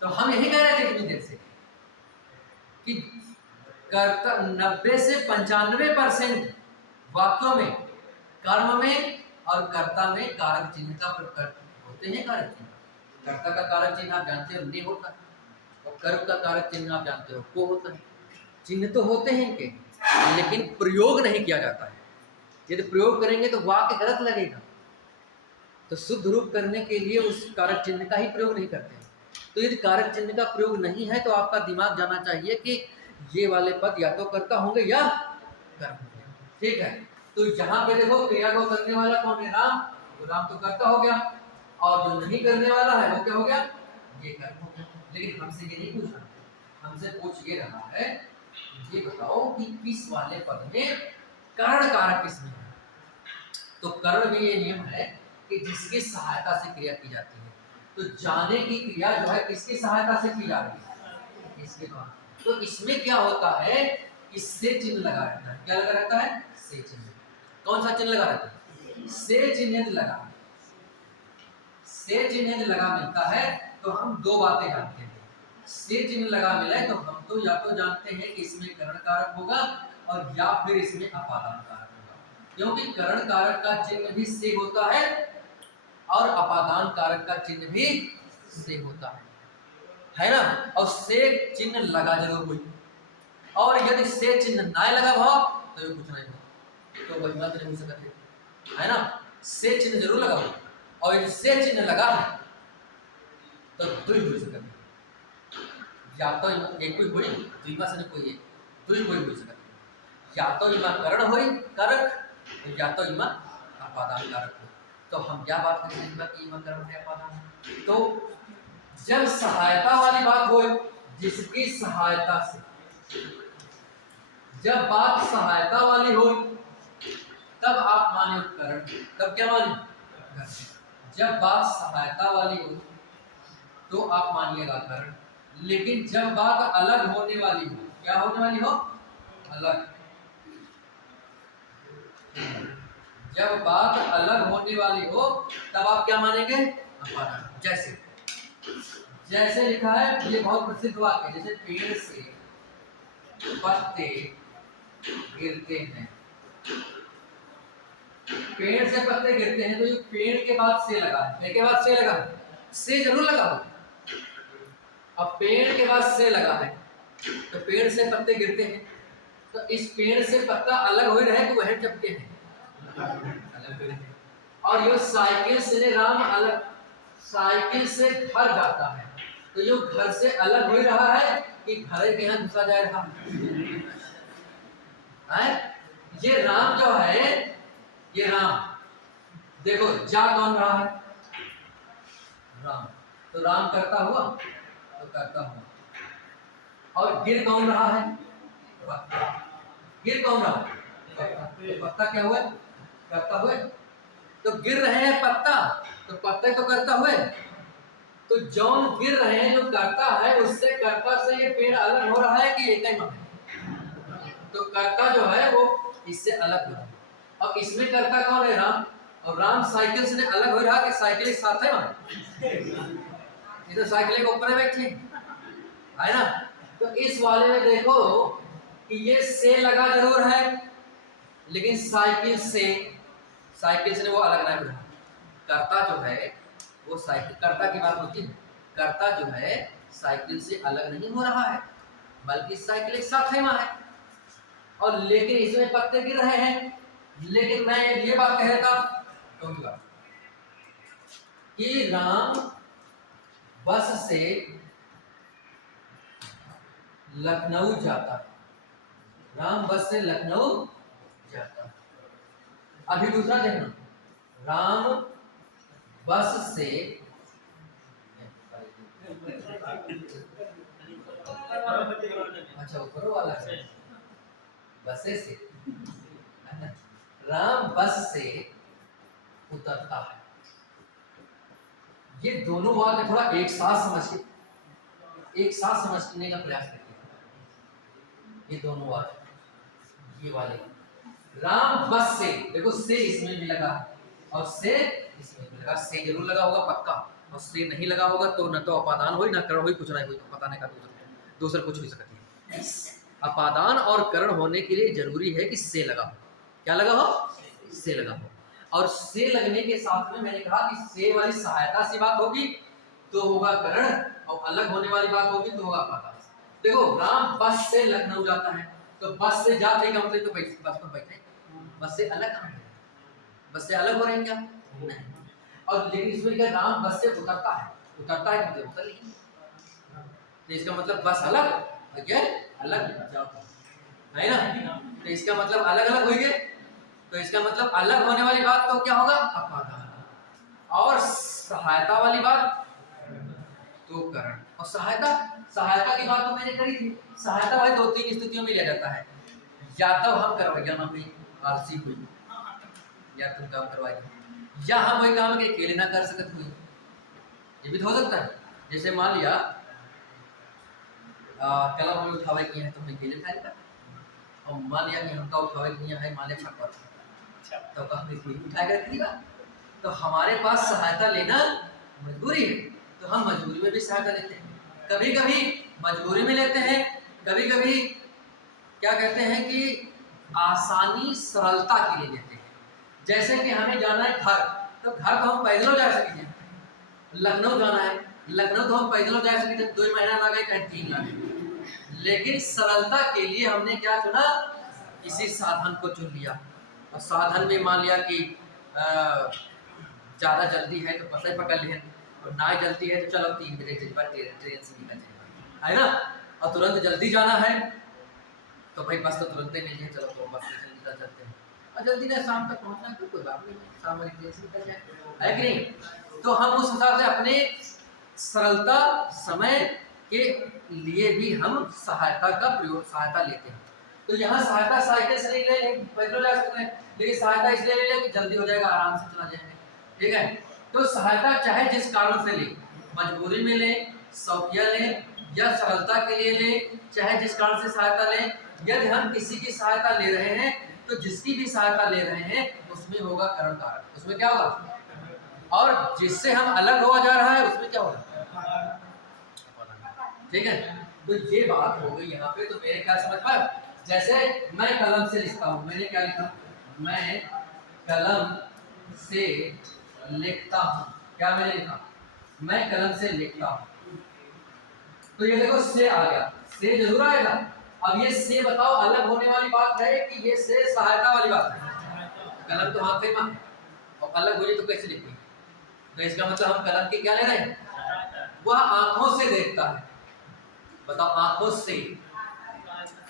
तो हम यही कह रहे थे कितनी देर से कि कर्ता 90 से 95% वाक्यों में कर्म में और कर्ता में कारक चिन्ह का प्रयोग होते हैं। कारक चिन्ह, कर्ता का कारक चिन्ह आप जानते हो नहीं होता, और कर्म का कारक चिन्ह आप जानते हो को होता है। चिन्ह तो होते हैं इनके, लेकिन प्रयोग नहीं किया जाता है। यदि प्रयोग करेंगे तो वाक्य गलत लगेगा, तो शुद्ध रूप करने के लिए उस कारक चिन्ह का ही प्रयोग नहीं करते हैं। तो यदि कारक चिन्ह का प्रयोग नहीं है तो आपका दिमाग जाना चाहिए कि ये वाले पद या तो कर्ता होंगे या कर्म होंगे। ठीक है, तो यहाँ पे देखो क्रिया को करने वाला कौन है? राम। तो राम तो कर्ता हो गया, और जो नहीं करने वाला है वो क्या हो गया? ये कर्म हो गया। लेकिन हमसे ये नहीं पूछा, हमसे पूछ ये रहा है, ये बताओ कि किस वाले पद में करण कारक किसमें है? तो करण में ये नियम है कि जिसकी सहायता से क्रिया की जाती है। तो जाने की क्रिया जो है किसकी सहायता से की जा रही है? इसके द्वारा। तो इसमें क्या होता है कि से चिन्ह लगा रहता है। क्या लगा रहता है? से चिन्ह। कौन सा चिन्ह लगा रहता है? से चिन्ह लगा। से चिन्ह लगा मिलता है तो हम दो बातें जानते हैं। से चिन्ह लगा मिला है तो हम तो या तो जानते हैं कि इसमें करण कारक होगा और या फिर इसमें अपादान कारक होगा, क्योंकि करण कारक का चिन्ह भी से होता है और अपादान कारक का चिन्ह भी से होता है ना? और से चिन्ह लगा जरूर हुई, और यदि से चिन्ह ना लगा भाव तो ये कुछ नहीं हो, तो वही बात नहीं हो सकती है ना? से चिन्ह जरूर लगा हुआ, और यदि से चिन्ह लगा है तो दुई हो सकती, या तो एक कोई हुई दुईमा से कोई एक दुई कोई हो सकती, या तो इमा करण हुई कारक, या तो इमा अपादान कारक हो। तो हम क्या बात करते हैं कि इमा करण है अपादान? तो जब सहायता वाली बात हो, जिसकी सहायता से, जब बात सहायता वाली हो तब आप माने करण, तब क्या माने? जब बात सहायता वाली हो तो आप मानिएगा करण, लेकिन जब बात अलग होने वाली हो, क्या होने वाली हो? अलग। जब बात अलग होने वाली हो तब आप क्या मानेंगे? अपादान। जैसे लिखा है, ये बहुत प्रसिद्ध वाक्य, जैसे पेड़ से पत्ते गिरते हैं, पेड़ से पत्ते गिरते हैं, तो ये पेड़ के बाद से लगा है, के बाद से लगा है, से जरूर लगा हो। अब पेड़ के बाद से लगा है तो पेड़ से पत्ते गिरते हैं, तो इस पेड़ से पत्ता अलग हो रहे तो वह चपके हैं अलग हो रहे। और ये साइकिल से राम अलग, साइकिल से घर जाता है, तो ये घर से अलग हो रहा है कि घर के यहाँ घुसा जा रहा है? ये राम जो है, ये राम देखो जा कौन रहा है? राम। तो राम करता हुआ तो करता हुआ, और गिर कौन रहा है? पत्ता। गिर कौन रहा है? तो पत्ता क्या हुआ? करता हुए। तो गिर रहे हैं पत्ता, तो पत्ते तो करता हुए, तो जौन गिर रहे हैं जो करता है, उससे कर्ता से ये पेड़ अलग हो रहा है कि एक ही है? तो कर्ता जो है वो इससे अलग हो रहा है। अब इसमें कर्ता कौन है? राम। और राम साइकिल से अलग हो रहा कि साइकिल एक साथ है वहां? ये तो साइकिल के ऊपर बैठे है ना? तो इस वाले में देखो कि ये से लगा जरूर है, लेकिन साइकिल से वो अलग नहीं हो रहा। कर्ता जो है वो साइकिल, कर्ता की बात होती है, कर्ता जो है साइकिल से अलग नहीं हो रहा है, बल्कि साइकिल एक साथ खेमा है, और लेकिन इसमें पत्ते गिर रहे हैं। लेकिन मैं ये बात कह रहा था कि राम बस से लखनऊ जाता, राम बस से लखनऊ जाता। अभी दूसरा देखना, राम बस से अच्छा ऊपर वाला है बसे से राम बस से उतरता है। ये दोनों वाक्य थोड़ा एक साथ समझने का प्रयास करिए। ये दोनों वाक्य, ये वाले राम बस से, देखो से इसमें भी लगा और से इसमें भी लगा, से जरूर लगा होगा पक्का, और से नहीं लगा होगा तो न तो अपादान हो न करण हो, कुछ नहीं हुई, तो पता नहीं का दूसरा कुछ भी सकती है। अपादान और करण होने के लिए जरूरी है कि से लगा हो। क्या लगा हो? से लगा हो। और से लगने के साथ में मैंने कहा कि से वाली सहायता से बात होगी तो होगा करण, और अलग होने वाली बात होगी तो होगा अपादान। देखो राम बस से लखनऊ जाता है, तो बस से जाते का मतलब तो बस पर बैठे, बस से अलग कहाँ है? बस से अलग हो रहे हैं क्या? नहीं। और लेकिन इसमें क्या, राम बस से उतरता है, उतरता है मतलब उतर नहीं, तो इसका मतलब बस अलग और ये अलग जाता है ना, तो इसका मतलब अलग अलग हुई गए, तो इसका मतलब अलग होने वाली बात तो क्या होगा? अपादान, और सहायता वाली बात तो करण। और सहायता की बात तो मैंने करी थी। सहायता भाई दो तीन स्थितियों में लिया जाता है, या तो हम करवाइया ना कोई आलसी हुई, या तुम काम करवाइए, या हम वही काम के अकेले ना कर सकते हुए, ये भी तो हो सकता है। जैसे मान लिया कलम हमें उठावे किए हैं तो हम अकेले उठाएगा, और मान लिया कि हमका उठावे किया है मान लिया छप्पर, तो कहीं कोई उठाएगा करेगा, तो हमारे पास सहायता लेना मजबूरी है, तो हम मजबूरी में भी सहायता लेते हैं। कभी कभी मजबूरी में लेते हैं, कभी कभी क्या कहते हैं कि आसानी सरलता के लिए लेते हैं। जैसे कि हमें जाना है घर, तो घर तो हम पैदल जा सकते हैं, लखनऊ जाना है, लखनऊ तो हम पैदल जा सकते हैं, 2 महीना लगे चाहे 3 लगे, लेकिन सरलता के लिए हमने क्या चुना? किसी साधन को चुन लिया, और साधन में मान लिया कि ज़्यादा जल्दी है तो बस पकड़ लिया, और ना जल्दी है तो चलो 3 बजे ट्रेन से निकल जाएगा, है ना, और तुरंत जल्दी जाना है तो भाई बस तो तुरंत ही मिल जाए, चलो तो बस से निकल जाते हैं, और जल्दी ना शाम तक पहुंचना है तो कोई बात नहीं, शाम वाली ट्रेन से निकल जाए, है कि नहीं? तो हम उस हिसाब से अपने सरलता समय के लिए भी हम सहायता लेते हैं। तो यहाँ सहायता साइकिल से नहीं ले, पैदल जा सकते हैं, लेकिन सहायता इसलिए ले लें कि जल्दी हो जाएगा, आराम से चला जाएंगे, ठीक है। तो सहायता चाहे जिस कारण से ले, मजबूरी में ले, शौकिया ले, या सरलता के लिए ले, चाहे जिस कारण से सहायता ले, यदि हम किसी की सहायता ले रहे हैं तो जिसकी भी सहायता ले रहे हैं उसमें होगा करण कारक, उसमें क्या होगा? और जिससे हम अलग हुआ जा रहा है उसमें क्या होगा? ठीक है, तो ये बात हो गई यहाँ पे। तो मेरे ख्याल समझ पाए, जैसे मैं कलम से लिखता हूँ, मैंने क्या लिखा? मैं कलम से लिखता हूँ, क्या मैंने लिखा? मैं कलम से लिखता हूँ, तो ये देखो से आ गया, से जरूर आएगा। अब ये से बताओ अलग होने वाली बात है कि ये से सहायता वाली बात है? कलम तो हाथ में है, और अलग हो जाए तो कैसे लिखेंगे? तो इसका मतलब हम कलम की क्या ले रहे हैं? वह आंखों से देखता है, बताओ, आंखों से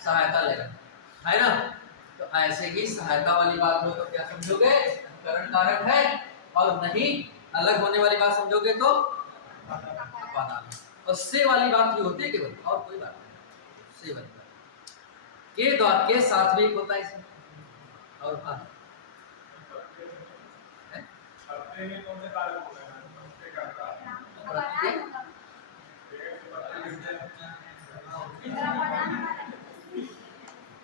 सहायता ले रहे है ना। तो ऐसे ही सहायता वाली बात हो तो क्या समझोगे? करण कारक है, और नहीं अलग होने वाली बात समझोगे तो अपादान। और से वाली बात ही होती है केवल, और कोई बात नहीं। से वाली बात के द्वारा के साथ भी एक होता है इसमें, और हाँ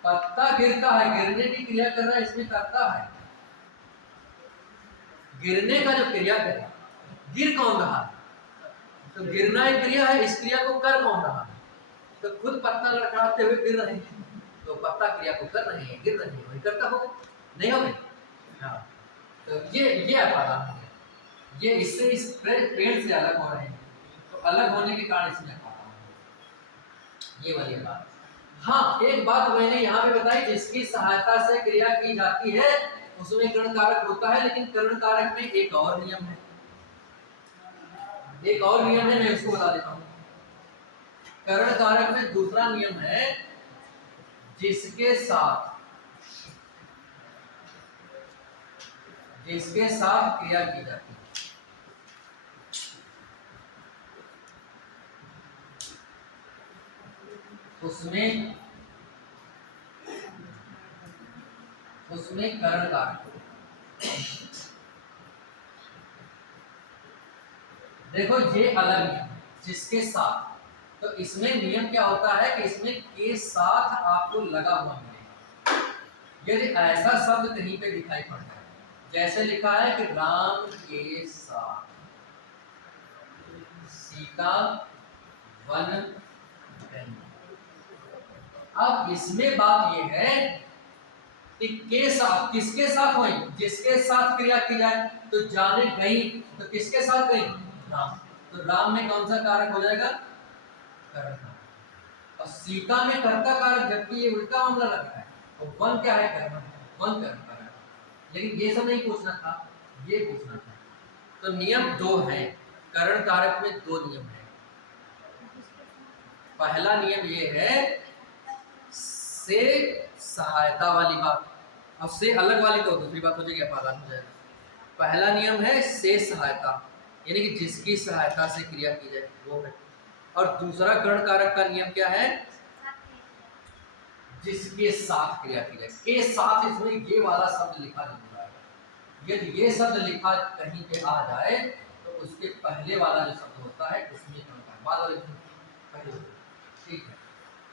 पत्ता गिरता है, गिरने की क्रिया कर रहा है, इसमें करता है। गिरने का जो क्रिया करे, गिर कौन रहा है? तो गिरना एक क्रिया है, इस क्रिया को कर कौन रहा है? तो खुद पत्ता लड़खड़ाते हुए गिर रहे हैं, तो पत्ता क्रिया को कर रहे हैं, गिर रहे हैं, वही करता होगा, नहीं होगा? हाँ, तो ये अपादान है, ये इससे इस पेड़ से अलग हो रहे हैं, तो अलग होने के कारण इसमें खाता हूँ, ये वाली बात। हाँ, एक बात मैंने यहाँ पे बताई, जिसकी सहायता से क्रिया की जाती है उसमें कर्ण कारक होता है, लेकिन कर्ण कारक में एक और नियम है, एक और नियम है, मैं उसको बता देता हूँ। कर्ण कारक में दूसरा नियम है, जिसके साथ क्रिया की जाती है उसमें कर्ण कारक। देखो ये अलग नियम, जिसके साथ, तो इसमें नियम क्या होता है कि इसमें के साथ आपको लगा हुआ मिलेगा। यदि ऐसा शब्द कहीं पे दिखाई पड़ता है, जैसे लिखा है कि राम के साथ सीता वन गई, अब इसमें बात यह है कि के साथ, किसके साथ हुई, जिसके साथ क्रिया की जाए, तो जाने गई, तो किसके साथ गई, राम, तो राम में कौन सा कारक हो जाएगा, कर्ता, और सीता में कर्ता कारक, जबकि ये उल्टा मामला लगता है, और वन क्या है, कर्म, वन कर्म कारक, लेकिन ये सब नहीं पूछना था, ये पूछना था। तो नियम दो हैं, कर्ण कारक में दो नियम है। पहला नियम ये है, से सहायता वाली बात, अब से अलग वाली तो दूसरी बात हो जाएगी, अपादान हो जाएगा। पहला नियम है से सहायता, यानी कि जिसकी सहायता से क्रिया की जाए वो है, और दूसरा कर्ण कारक का नियम क्या है, जिसके साथ क्रिया की जाए, के साथ, इसमें ये वाला शब्द लिखा नहीं हुआ है, यदि ये शब्द लिखा कहीं पे आ जाए तो उसके पहले वाला जो शब्द होता है उसमें कर्ण कारक, बाद वाले पहले, ठीक है,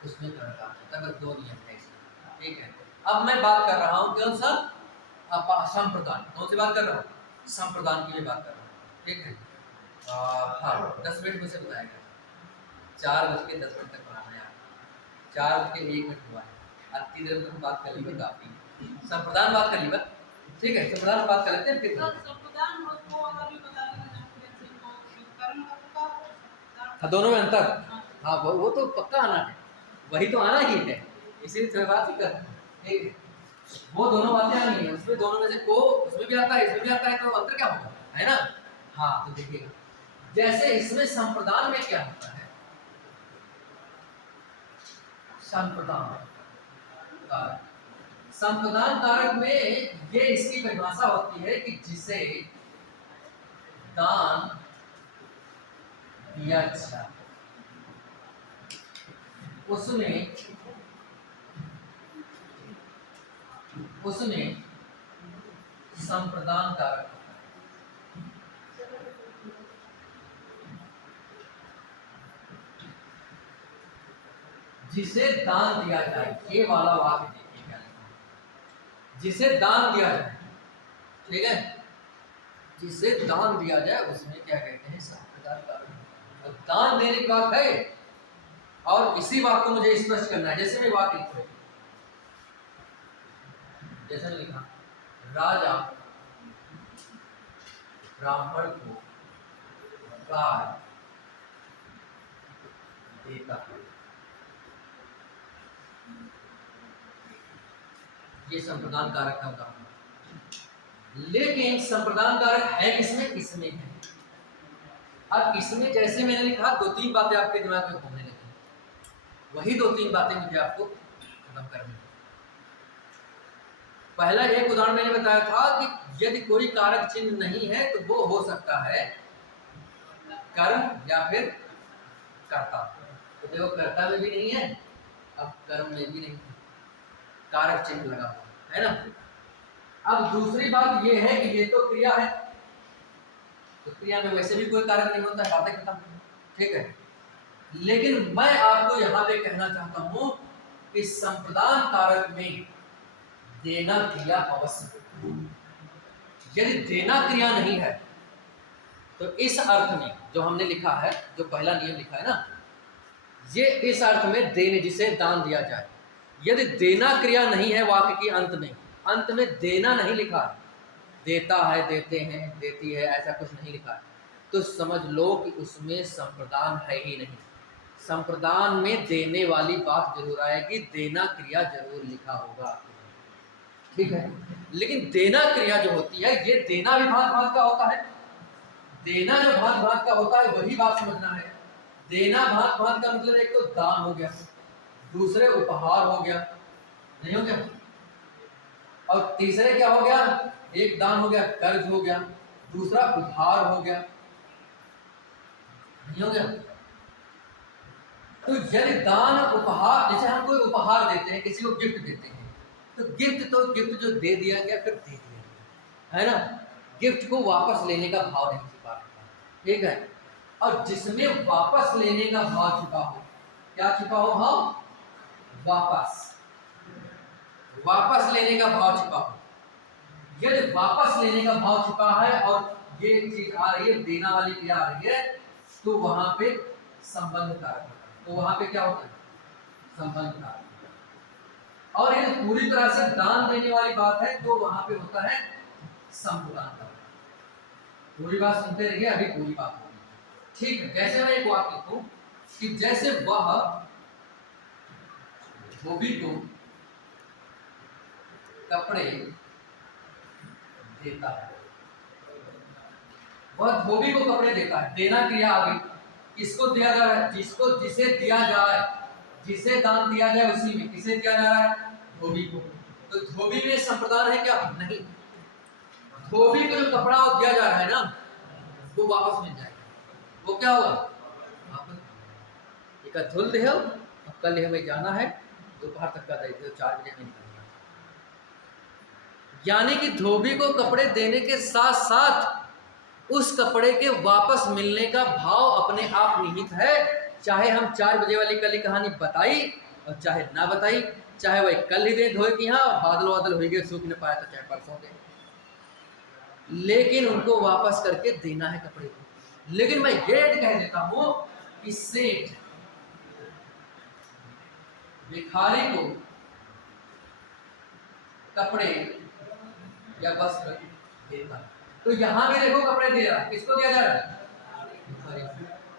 उसमें कर्ण कारक, अगर दो नियम है इसमें, ठीक है। अब मैं बात कर रहा हूँ कौन सा, संप्रदान, कौन सी बात कर रहा हूँ, संप्रदान की बात कर रहा हूँ, ठीक है। हाँ, 10 मिनट में से बताएगा, 4:10 तक पढ़ाना है, 4:01 हुआ है, इतनी देर तक बात कर ली काफी, संप्रदान बात कर ली बस, ठीक है, संप्रदान बात कर लेते हैं फिर। हाँ, दोनों में अंतर, हाँ वो तो पक्का आना है, वही तो आना ही है, इसीलिए बात ही कर, ठीक है, वो दोनों बातें आनी है, उसमें दोनों में से को उसमें भी आता है, इसमें भी आता है, तो अंतर क्या होगा, है ना। हाँ, तो देखिएगा, जैसे इसमें संप्रदान में क्या होता है, संप्रदान कारक, संप्रदान कारक में ये इसकी परिभाषा होती है कि जिसे दान दिया जाए उसमें संप्रदान कारक, जिसे दान दिया जाए, ये वाला वाक्य देखिए क्या लिखा है, जिसे दान दिया जाए, ठीक है, जिसे दान दिया जाए उसमें क्या कहते हैं, संप्रदान कारक। और दान देने की बात है, और इसी बात को मुझे स्पष्ट करना है, जैसे मैं वाक्य लिखूं, जैसे लिखा, राजा ब्राह्मण को गाय देता है, ये संप्रदान कारक का उदाहरण। लेकिन संप्रदान कारक है किसमें, इसमें है। अब इसमें जैसे मैंने लिखा, दो तीन बातें आपके दिमाग में घूमने लगी, वही दो तीन बातें मुझे आपको खत्म करनी है। पहला एक उदाहरण मैंने बताया था कि यदि कोई कारक चिन्ह नहीं है तो वो हो सकता है कर्म या फिर कर्ता, तो देखो कर्ता में भी नहीं है, अब कर्म में भी नहीं है, कारक चिन्ह लगा हुआ है ना। अब दूसरी बात ये है कि ये तो क्रिया है, तो क्रिया में वैसे भी कोई कारक नहीं होता है, बातें खत्म, ठीक है। लेकिन मैं आपको यहाँ पे कहना चाहता हूँ कि संप्रदान कारक में देना क्रिया अवश्य, यदि देना क्रिया नहीं है तो इस अर्थ में जो हमने लिखा है, जो पहला नियम लिखा है ना, ये इस अर्थ में देने, जिसे दान दिया जाए, यदि देना क्रिया नहीं है वाक्य की अंत में देना नहीं लिखा है, देता है, देते हैं, देती है, ऐसा कुछ नहीं लिखा है, तो समझ लो कि उसमें संप्रदान है ही नहीं। संप्रदान में देने वाली बात जरूर आएगी, देना क्रिया जरूर लिखा होगा, ठीक है। लेकिन देना क्रिया जो होती है, ये देना भी भांत भांत का होता है। देना जो भांत भांत का होता है वही बात समझना है। देना भांत भांत का मतलब एक तो दान हो गया, दूसरे उपहार हो गया, नहीं हो गया, और तीसरे क्या हो गया, एक दान हो गया, कर्ज हो गया, दूसरा उधार हो गया, नहीं हो गया। तो यदि दान उपहार, जैसे हम कोई उपहार देते हैं, किसी को गिफ्ट देते हैं, तो गिफ्ट जो दे दिया गया फिर दे दिया गया, है ना। गिफ्ट को वापस लेने का भाव नहीं छिपा रहता, ठीक है। और जिसमें वापस लेने का भाव छिपा हो, क्या छिपा हो भाव, वापस लेने का भाव छिपा हो। यदि वापस लेने का भाव छिपा है और ये चीज आ रही है, देना वाली क्रिया आ रही है, तो वहां पे संबंध कारक होता है। तो वहां पे क्या होता है, संबंध कारक। और ये पूरी तरह से दान देने वाली बात है, तो वहां पे होता है संप्रदान कारक। पूरी बात सुनते रहिए, अभी पूरी बात होगी, ठीक है। जैसे मैं एक वाक्य लिखूं कि जैसे वह धोबी को कपड़े देता है, वह धोबी को कपड़े देता है, देना क्रिया आ गई। किसको दिया जा रहा है, जिसे दिया जाए, जिसे दान दिया जाए उसी में किसे दिया जा रहा है, धोबी को। तो धोबी में संप्रदान है क्या, नहीं। धोबी को जो कपड़ा दिया जा रहा है ना, वो वापस मिल जाएगा। वो क्या होगा, एक धुल दे, अब कल हमें जाना है, दोपहर तक का दे दो, 4 बजे में निकलना। यानी कि धोबी को कपड़े देने के साथ साथ उस कपड़े के वापस मिलने का भाव अपने आप निहित है। चाहे हम 4 बजे वाली कल कहानी बताई और चाहे ना बताई, चाहे वही कल ही दे धोए कि हाँ बादल वादल हो गए, सूख न पाया तो चाहे परसों दे, लेकिन उनको वापस करके देना है कपड़े को। लेकिन मैं ये कह देता हूं कि सेठ भिखारी को कपड़े या वस्त्र देता है, तो यहां भी देखो कपड़े दे रहा है, किसको दिया जा रहा है,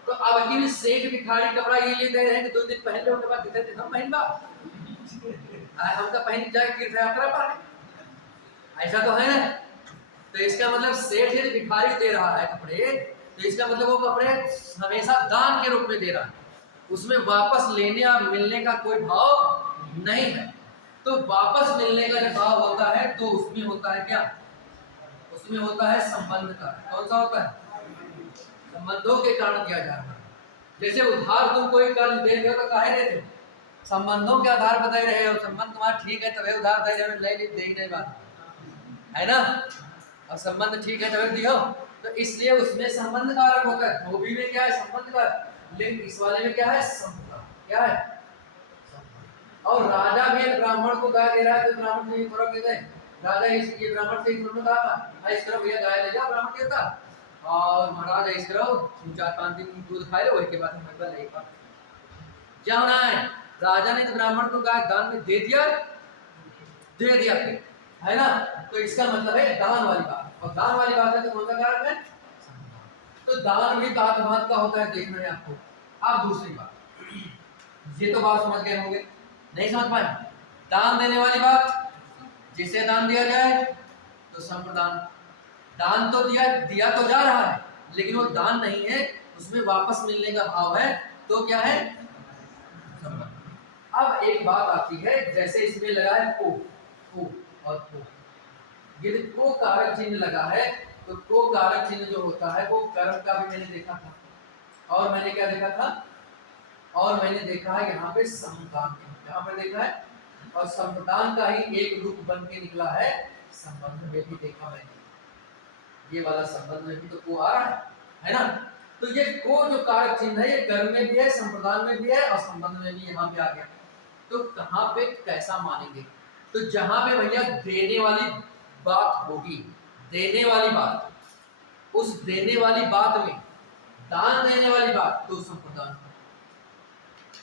तो अब की सेठ भिखारी कपड़ा ये ले दे रहे हैं कि 2 दिन पहन लो, बाद देते थे हम पहनबा, हम तो पहन जाए तीर्थ यात्रा पर, ऐसा तो है ना। तो इसका मतलब सेठ यदि भिखारी दे रहा है कपड़े, तो इसका मतलब वो कपड़े हमेशा दान के रूप में दे रहा है, उसमें वापस लेने और मिलने का कोई भाव नहीं है। तो वापस मिलने का जो भाव होता है, तो उसमें होता है क्या, उसमें होता है संबंध का। कौन सा होता है, संबंधों के कारण दिया जा रहा है। जैसे उधार तुम कोई कर्ज दे रहे हो तो काहे देते हो, संबंधों के आधार पर दे रहे हो, संबंध तुम्हारा ठीक है तभी उधार दे रहे हो, ले दे ही नहीं बात है ना, और संबंध ठीक है तभी दियो, तो इसलिए उसमें संबंध कारक होता है। धोबी में क्या है, संबंध कारक, लेकिन इस वाले में क्या है, संबंध, क्या है। और राजा भी ब्राह्मण को गाय दे रहा है, तो ब्राह्मण से थोड़ा कहते हैं, राजा ये ब्राह्मण से थोड़ा कहा था, इस तरह भैया गाय ले जा, ब्राह्मण कहता, और महाराज इस तरह 4-5 दिन दूध खाए लो, उसके बाद हमारे पास नहीं पा क्या होना है, राजा ने तो ब्राह्मण को गाय दान में दे दिया फिर, है ना। तो इसका मतलब है दान वाली बात, और दान वाली बात है तो कौन सा कारक है, तो दान भी बात बात का होता है, देखना है आपको। अब दूसरी बात, ये तो बात समझ गए होंगे, नहीं समझ पाए, दान देने वाली बात, जिसे दान दिया जाए तो संप्रदान, दान तो दिया तो जा रहा है, लेकिन वो दान नहीं है, उसमें वापस मिलने का भाव है, तो क्या है, संबंध। अब एक बात आती है, जैसे इसमें लगा है को और को, यदि को कारक चिन्ह लगा है, तो को कारक चिन्ह जो होता है वो कर्म का भी मैंने देखा था, और मैंने क्या देखा था, और मैंने देखा है यहाँ पे संप्रदान, यहाँ पर देखा है, और संप्रदान का ही एक रूप बन के निकला है, संबंध में भी देखा मैंने, ये वाला संबंध में भी तो को आ रहा है ना। तो ये को जो कारक चिन्ह है, ये कर्म में भी है, संप्रदान में भी है, और संबंध में भी यहाँ पे आ गया। तो कहाँ पे कैसा मानेंगे, तो जहां पे भैया देने वाली बात होगी, देने वाली बात, उस देने वाली बात में दान देने वाली बात, तो संप्रदान,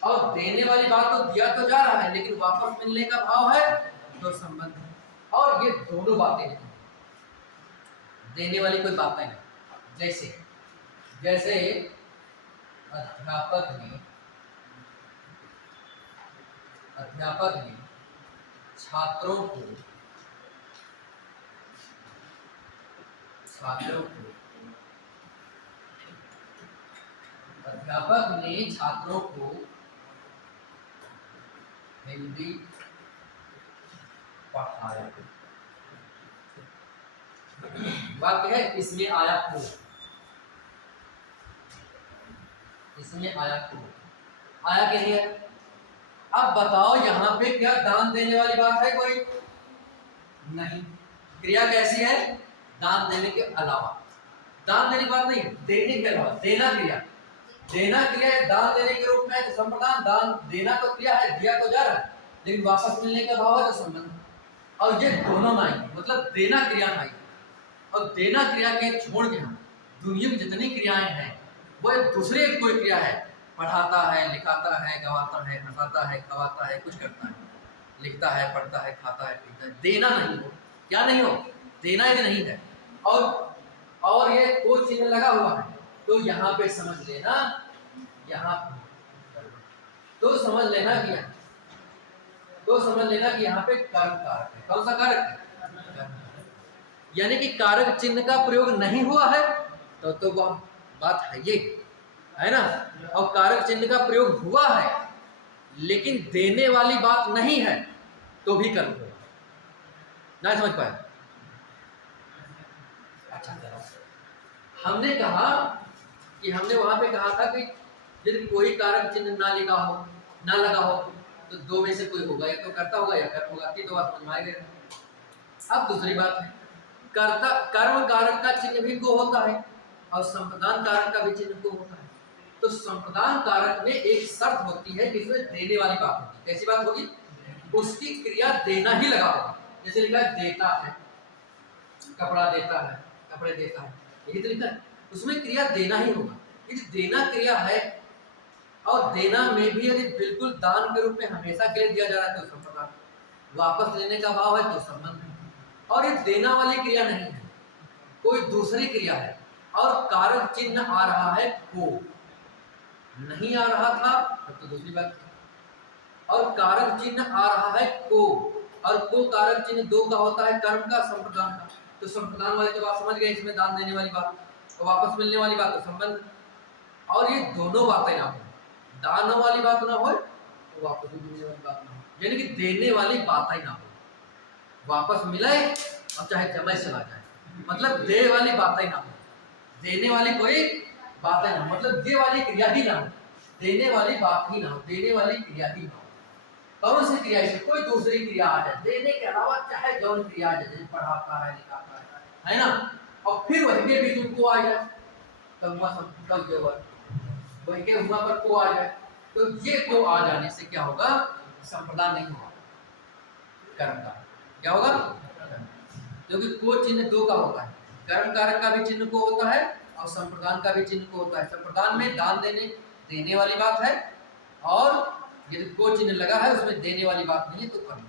और देने वाली बात तो दिया तो जा रहा है, लेकिन वापस मिलने का भाव है, तो संबंध है। और ये दोनों बातें हैं, देने वाली कोई बात नहीं, जैसे जैसे अध्यापक ने छात्रों को हिंदी पढ़ाया। वाक्य है इसमें आया को, आया कि नहीं है? अब बताओ यहाँ पे क्या दान देने वाली बात है? कोई नहीं। क्रिया कैसी है? दान देने के अलावा। दान देने की बात नहीं, देने के अलावा। देना क्रिया दान देने के रूप में तो संप्रदान। दान देना तो क्रिया है, दिया तो जा रहा है, लेकिन वापस मिलने का भाव है तो संबंध। और ये दोनों में आएंगे, मतलब देना क्रिया में आएगी। और देना क्रिया के छोड़ के हम दुनिया में जितनी क्रियाएं हैं वो एक दूसरे की कोई क्रिया है। पढ़ाता है, लिखाता है, गवाता है, हंसाता है, खवाता है, कुछ करता है, लिखता है, पढ़ता है, खाता है, पीता है। देना नहीं हो, क्या नहीं हो? देना एक नहीं है। और ये कोई चिन्ह लगा हुआ है तो यहाँ पे समझ लेना, यहाँ तो समझ लेना कि यहाँ पे कर्म कारक है। कौन सा कारक है? यानी कि कारक चिन्ह का प्रयोग नहीं हुआ है तो वह बात है ये, है ना। और कारक चिन्ह का प्रयोग हुआ है लेकिन देने वाली बात नहीं है तो भी कर्म होगा। ना समझ पाए? अच्छा, हमने वहां पे कहा था कि यदि कोई कारक चिन्ह ना लगा हो तो दो में से कोई होगा, या तो कर्ता होगा या कर्म होगा। दो बात समझ में आ गई। अब दूसरी बात है, कर्म कारक का चिन्ह भी को होता है और संप्रदान कारक का भी चिन्ह को होता है। तो संप्रदान कारक में एक शर्त होती है जिसमें देने वाली बात होती है। कैसी बात होगी? उसकी क्रिया देना ही लगा होगा। जैसे लिखा है देता है, कपड़ा देता है, कपड़े देता है, यही तो लिखा है। उसमें क्रिया देना ही होगा। यदि देना क्रिया है और देना में भी यदि बिल्कुल दान के रूप में हमेशा के लिए दिया जा रहा है तो संप्रदान, वापस लेने का भाव है तो संबंध है। और ये देना वाली क्रिया नहीं है, कोई दूसरी क्रिया है और कारक चिन्ह आ रहा है को, नहीं आ रहा था तो दूसरी बात। और कारक चिन्ह आ रहा है को, और को कारक चिन्ह दो का होता है, कर्म का, संप्रदान का। तो संप्रदान वाली तो बात समझ गए, इसमें दान देने वाली बात और वापस मिलने वाली बात तो संबंध। और ये दोनों बातें ना हो, दान वाली बात ना हो तो वापस मिलने वाली बात ना हो, यानी कि देने वाली बात ही ना हो। वापस मिले और चाहे जमा चला जाए, मतलब दे वाली बात ही ना हो, देने वाली कोई बात ही ना हो, मतलब दे वाली क्रिया ही ना हो, देने वाली बात ही ना हो, देने वाली क्रिया ही ना हो। कौन सी क्रिया? से कोई दूसरी क्रिया आ जाए देने के अलावा, चाहे जौन क्रिया आ जाए, पढ़ाता है, लिखाता है ना, और फिर वही के बीच उनको आ जाए तब वही के हुआ पर को आ जाए, तो ये को आ जाने से क्या होगा? संप्रदान नहीं होगा, कर्म का क्या होगा? क्योंकि को चिन्ह दो का होता है, कर्म कारक का भी चिन्ह को होता है और संप्रदान का भी चिन्ह को होता है। संप्रदान में दान देने वाली बात है, और यदि को चिन्ह लगा है उसमें देने वाली बात नहीं है तो कर्म।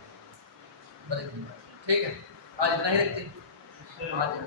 ठीक है, आज इतना ही रखते हैं। आज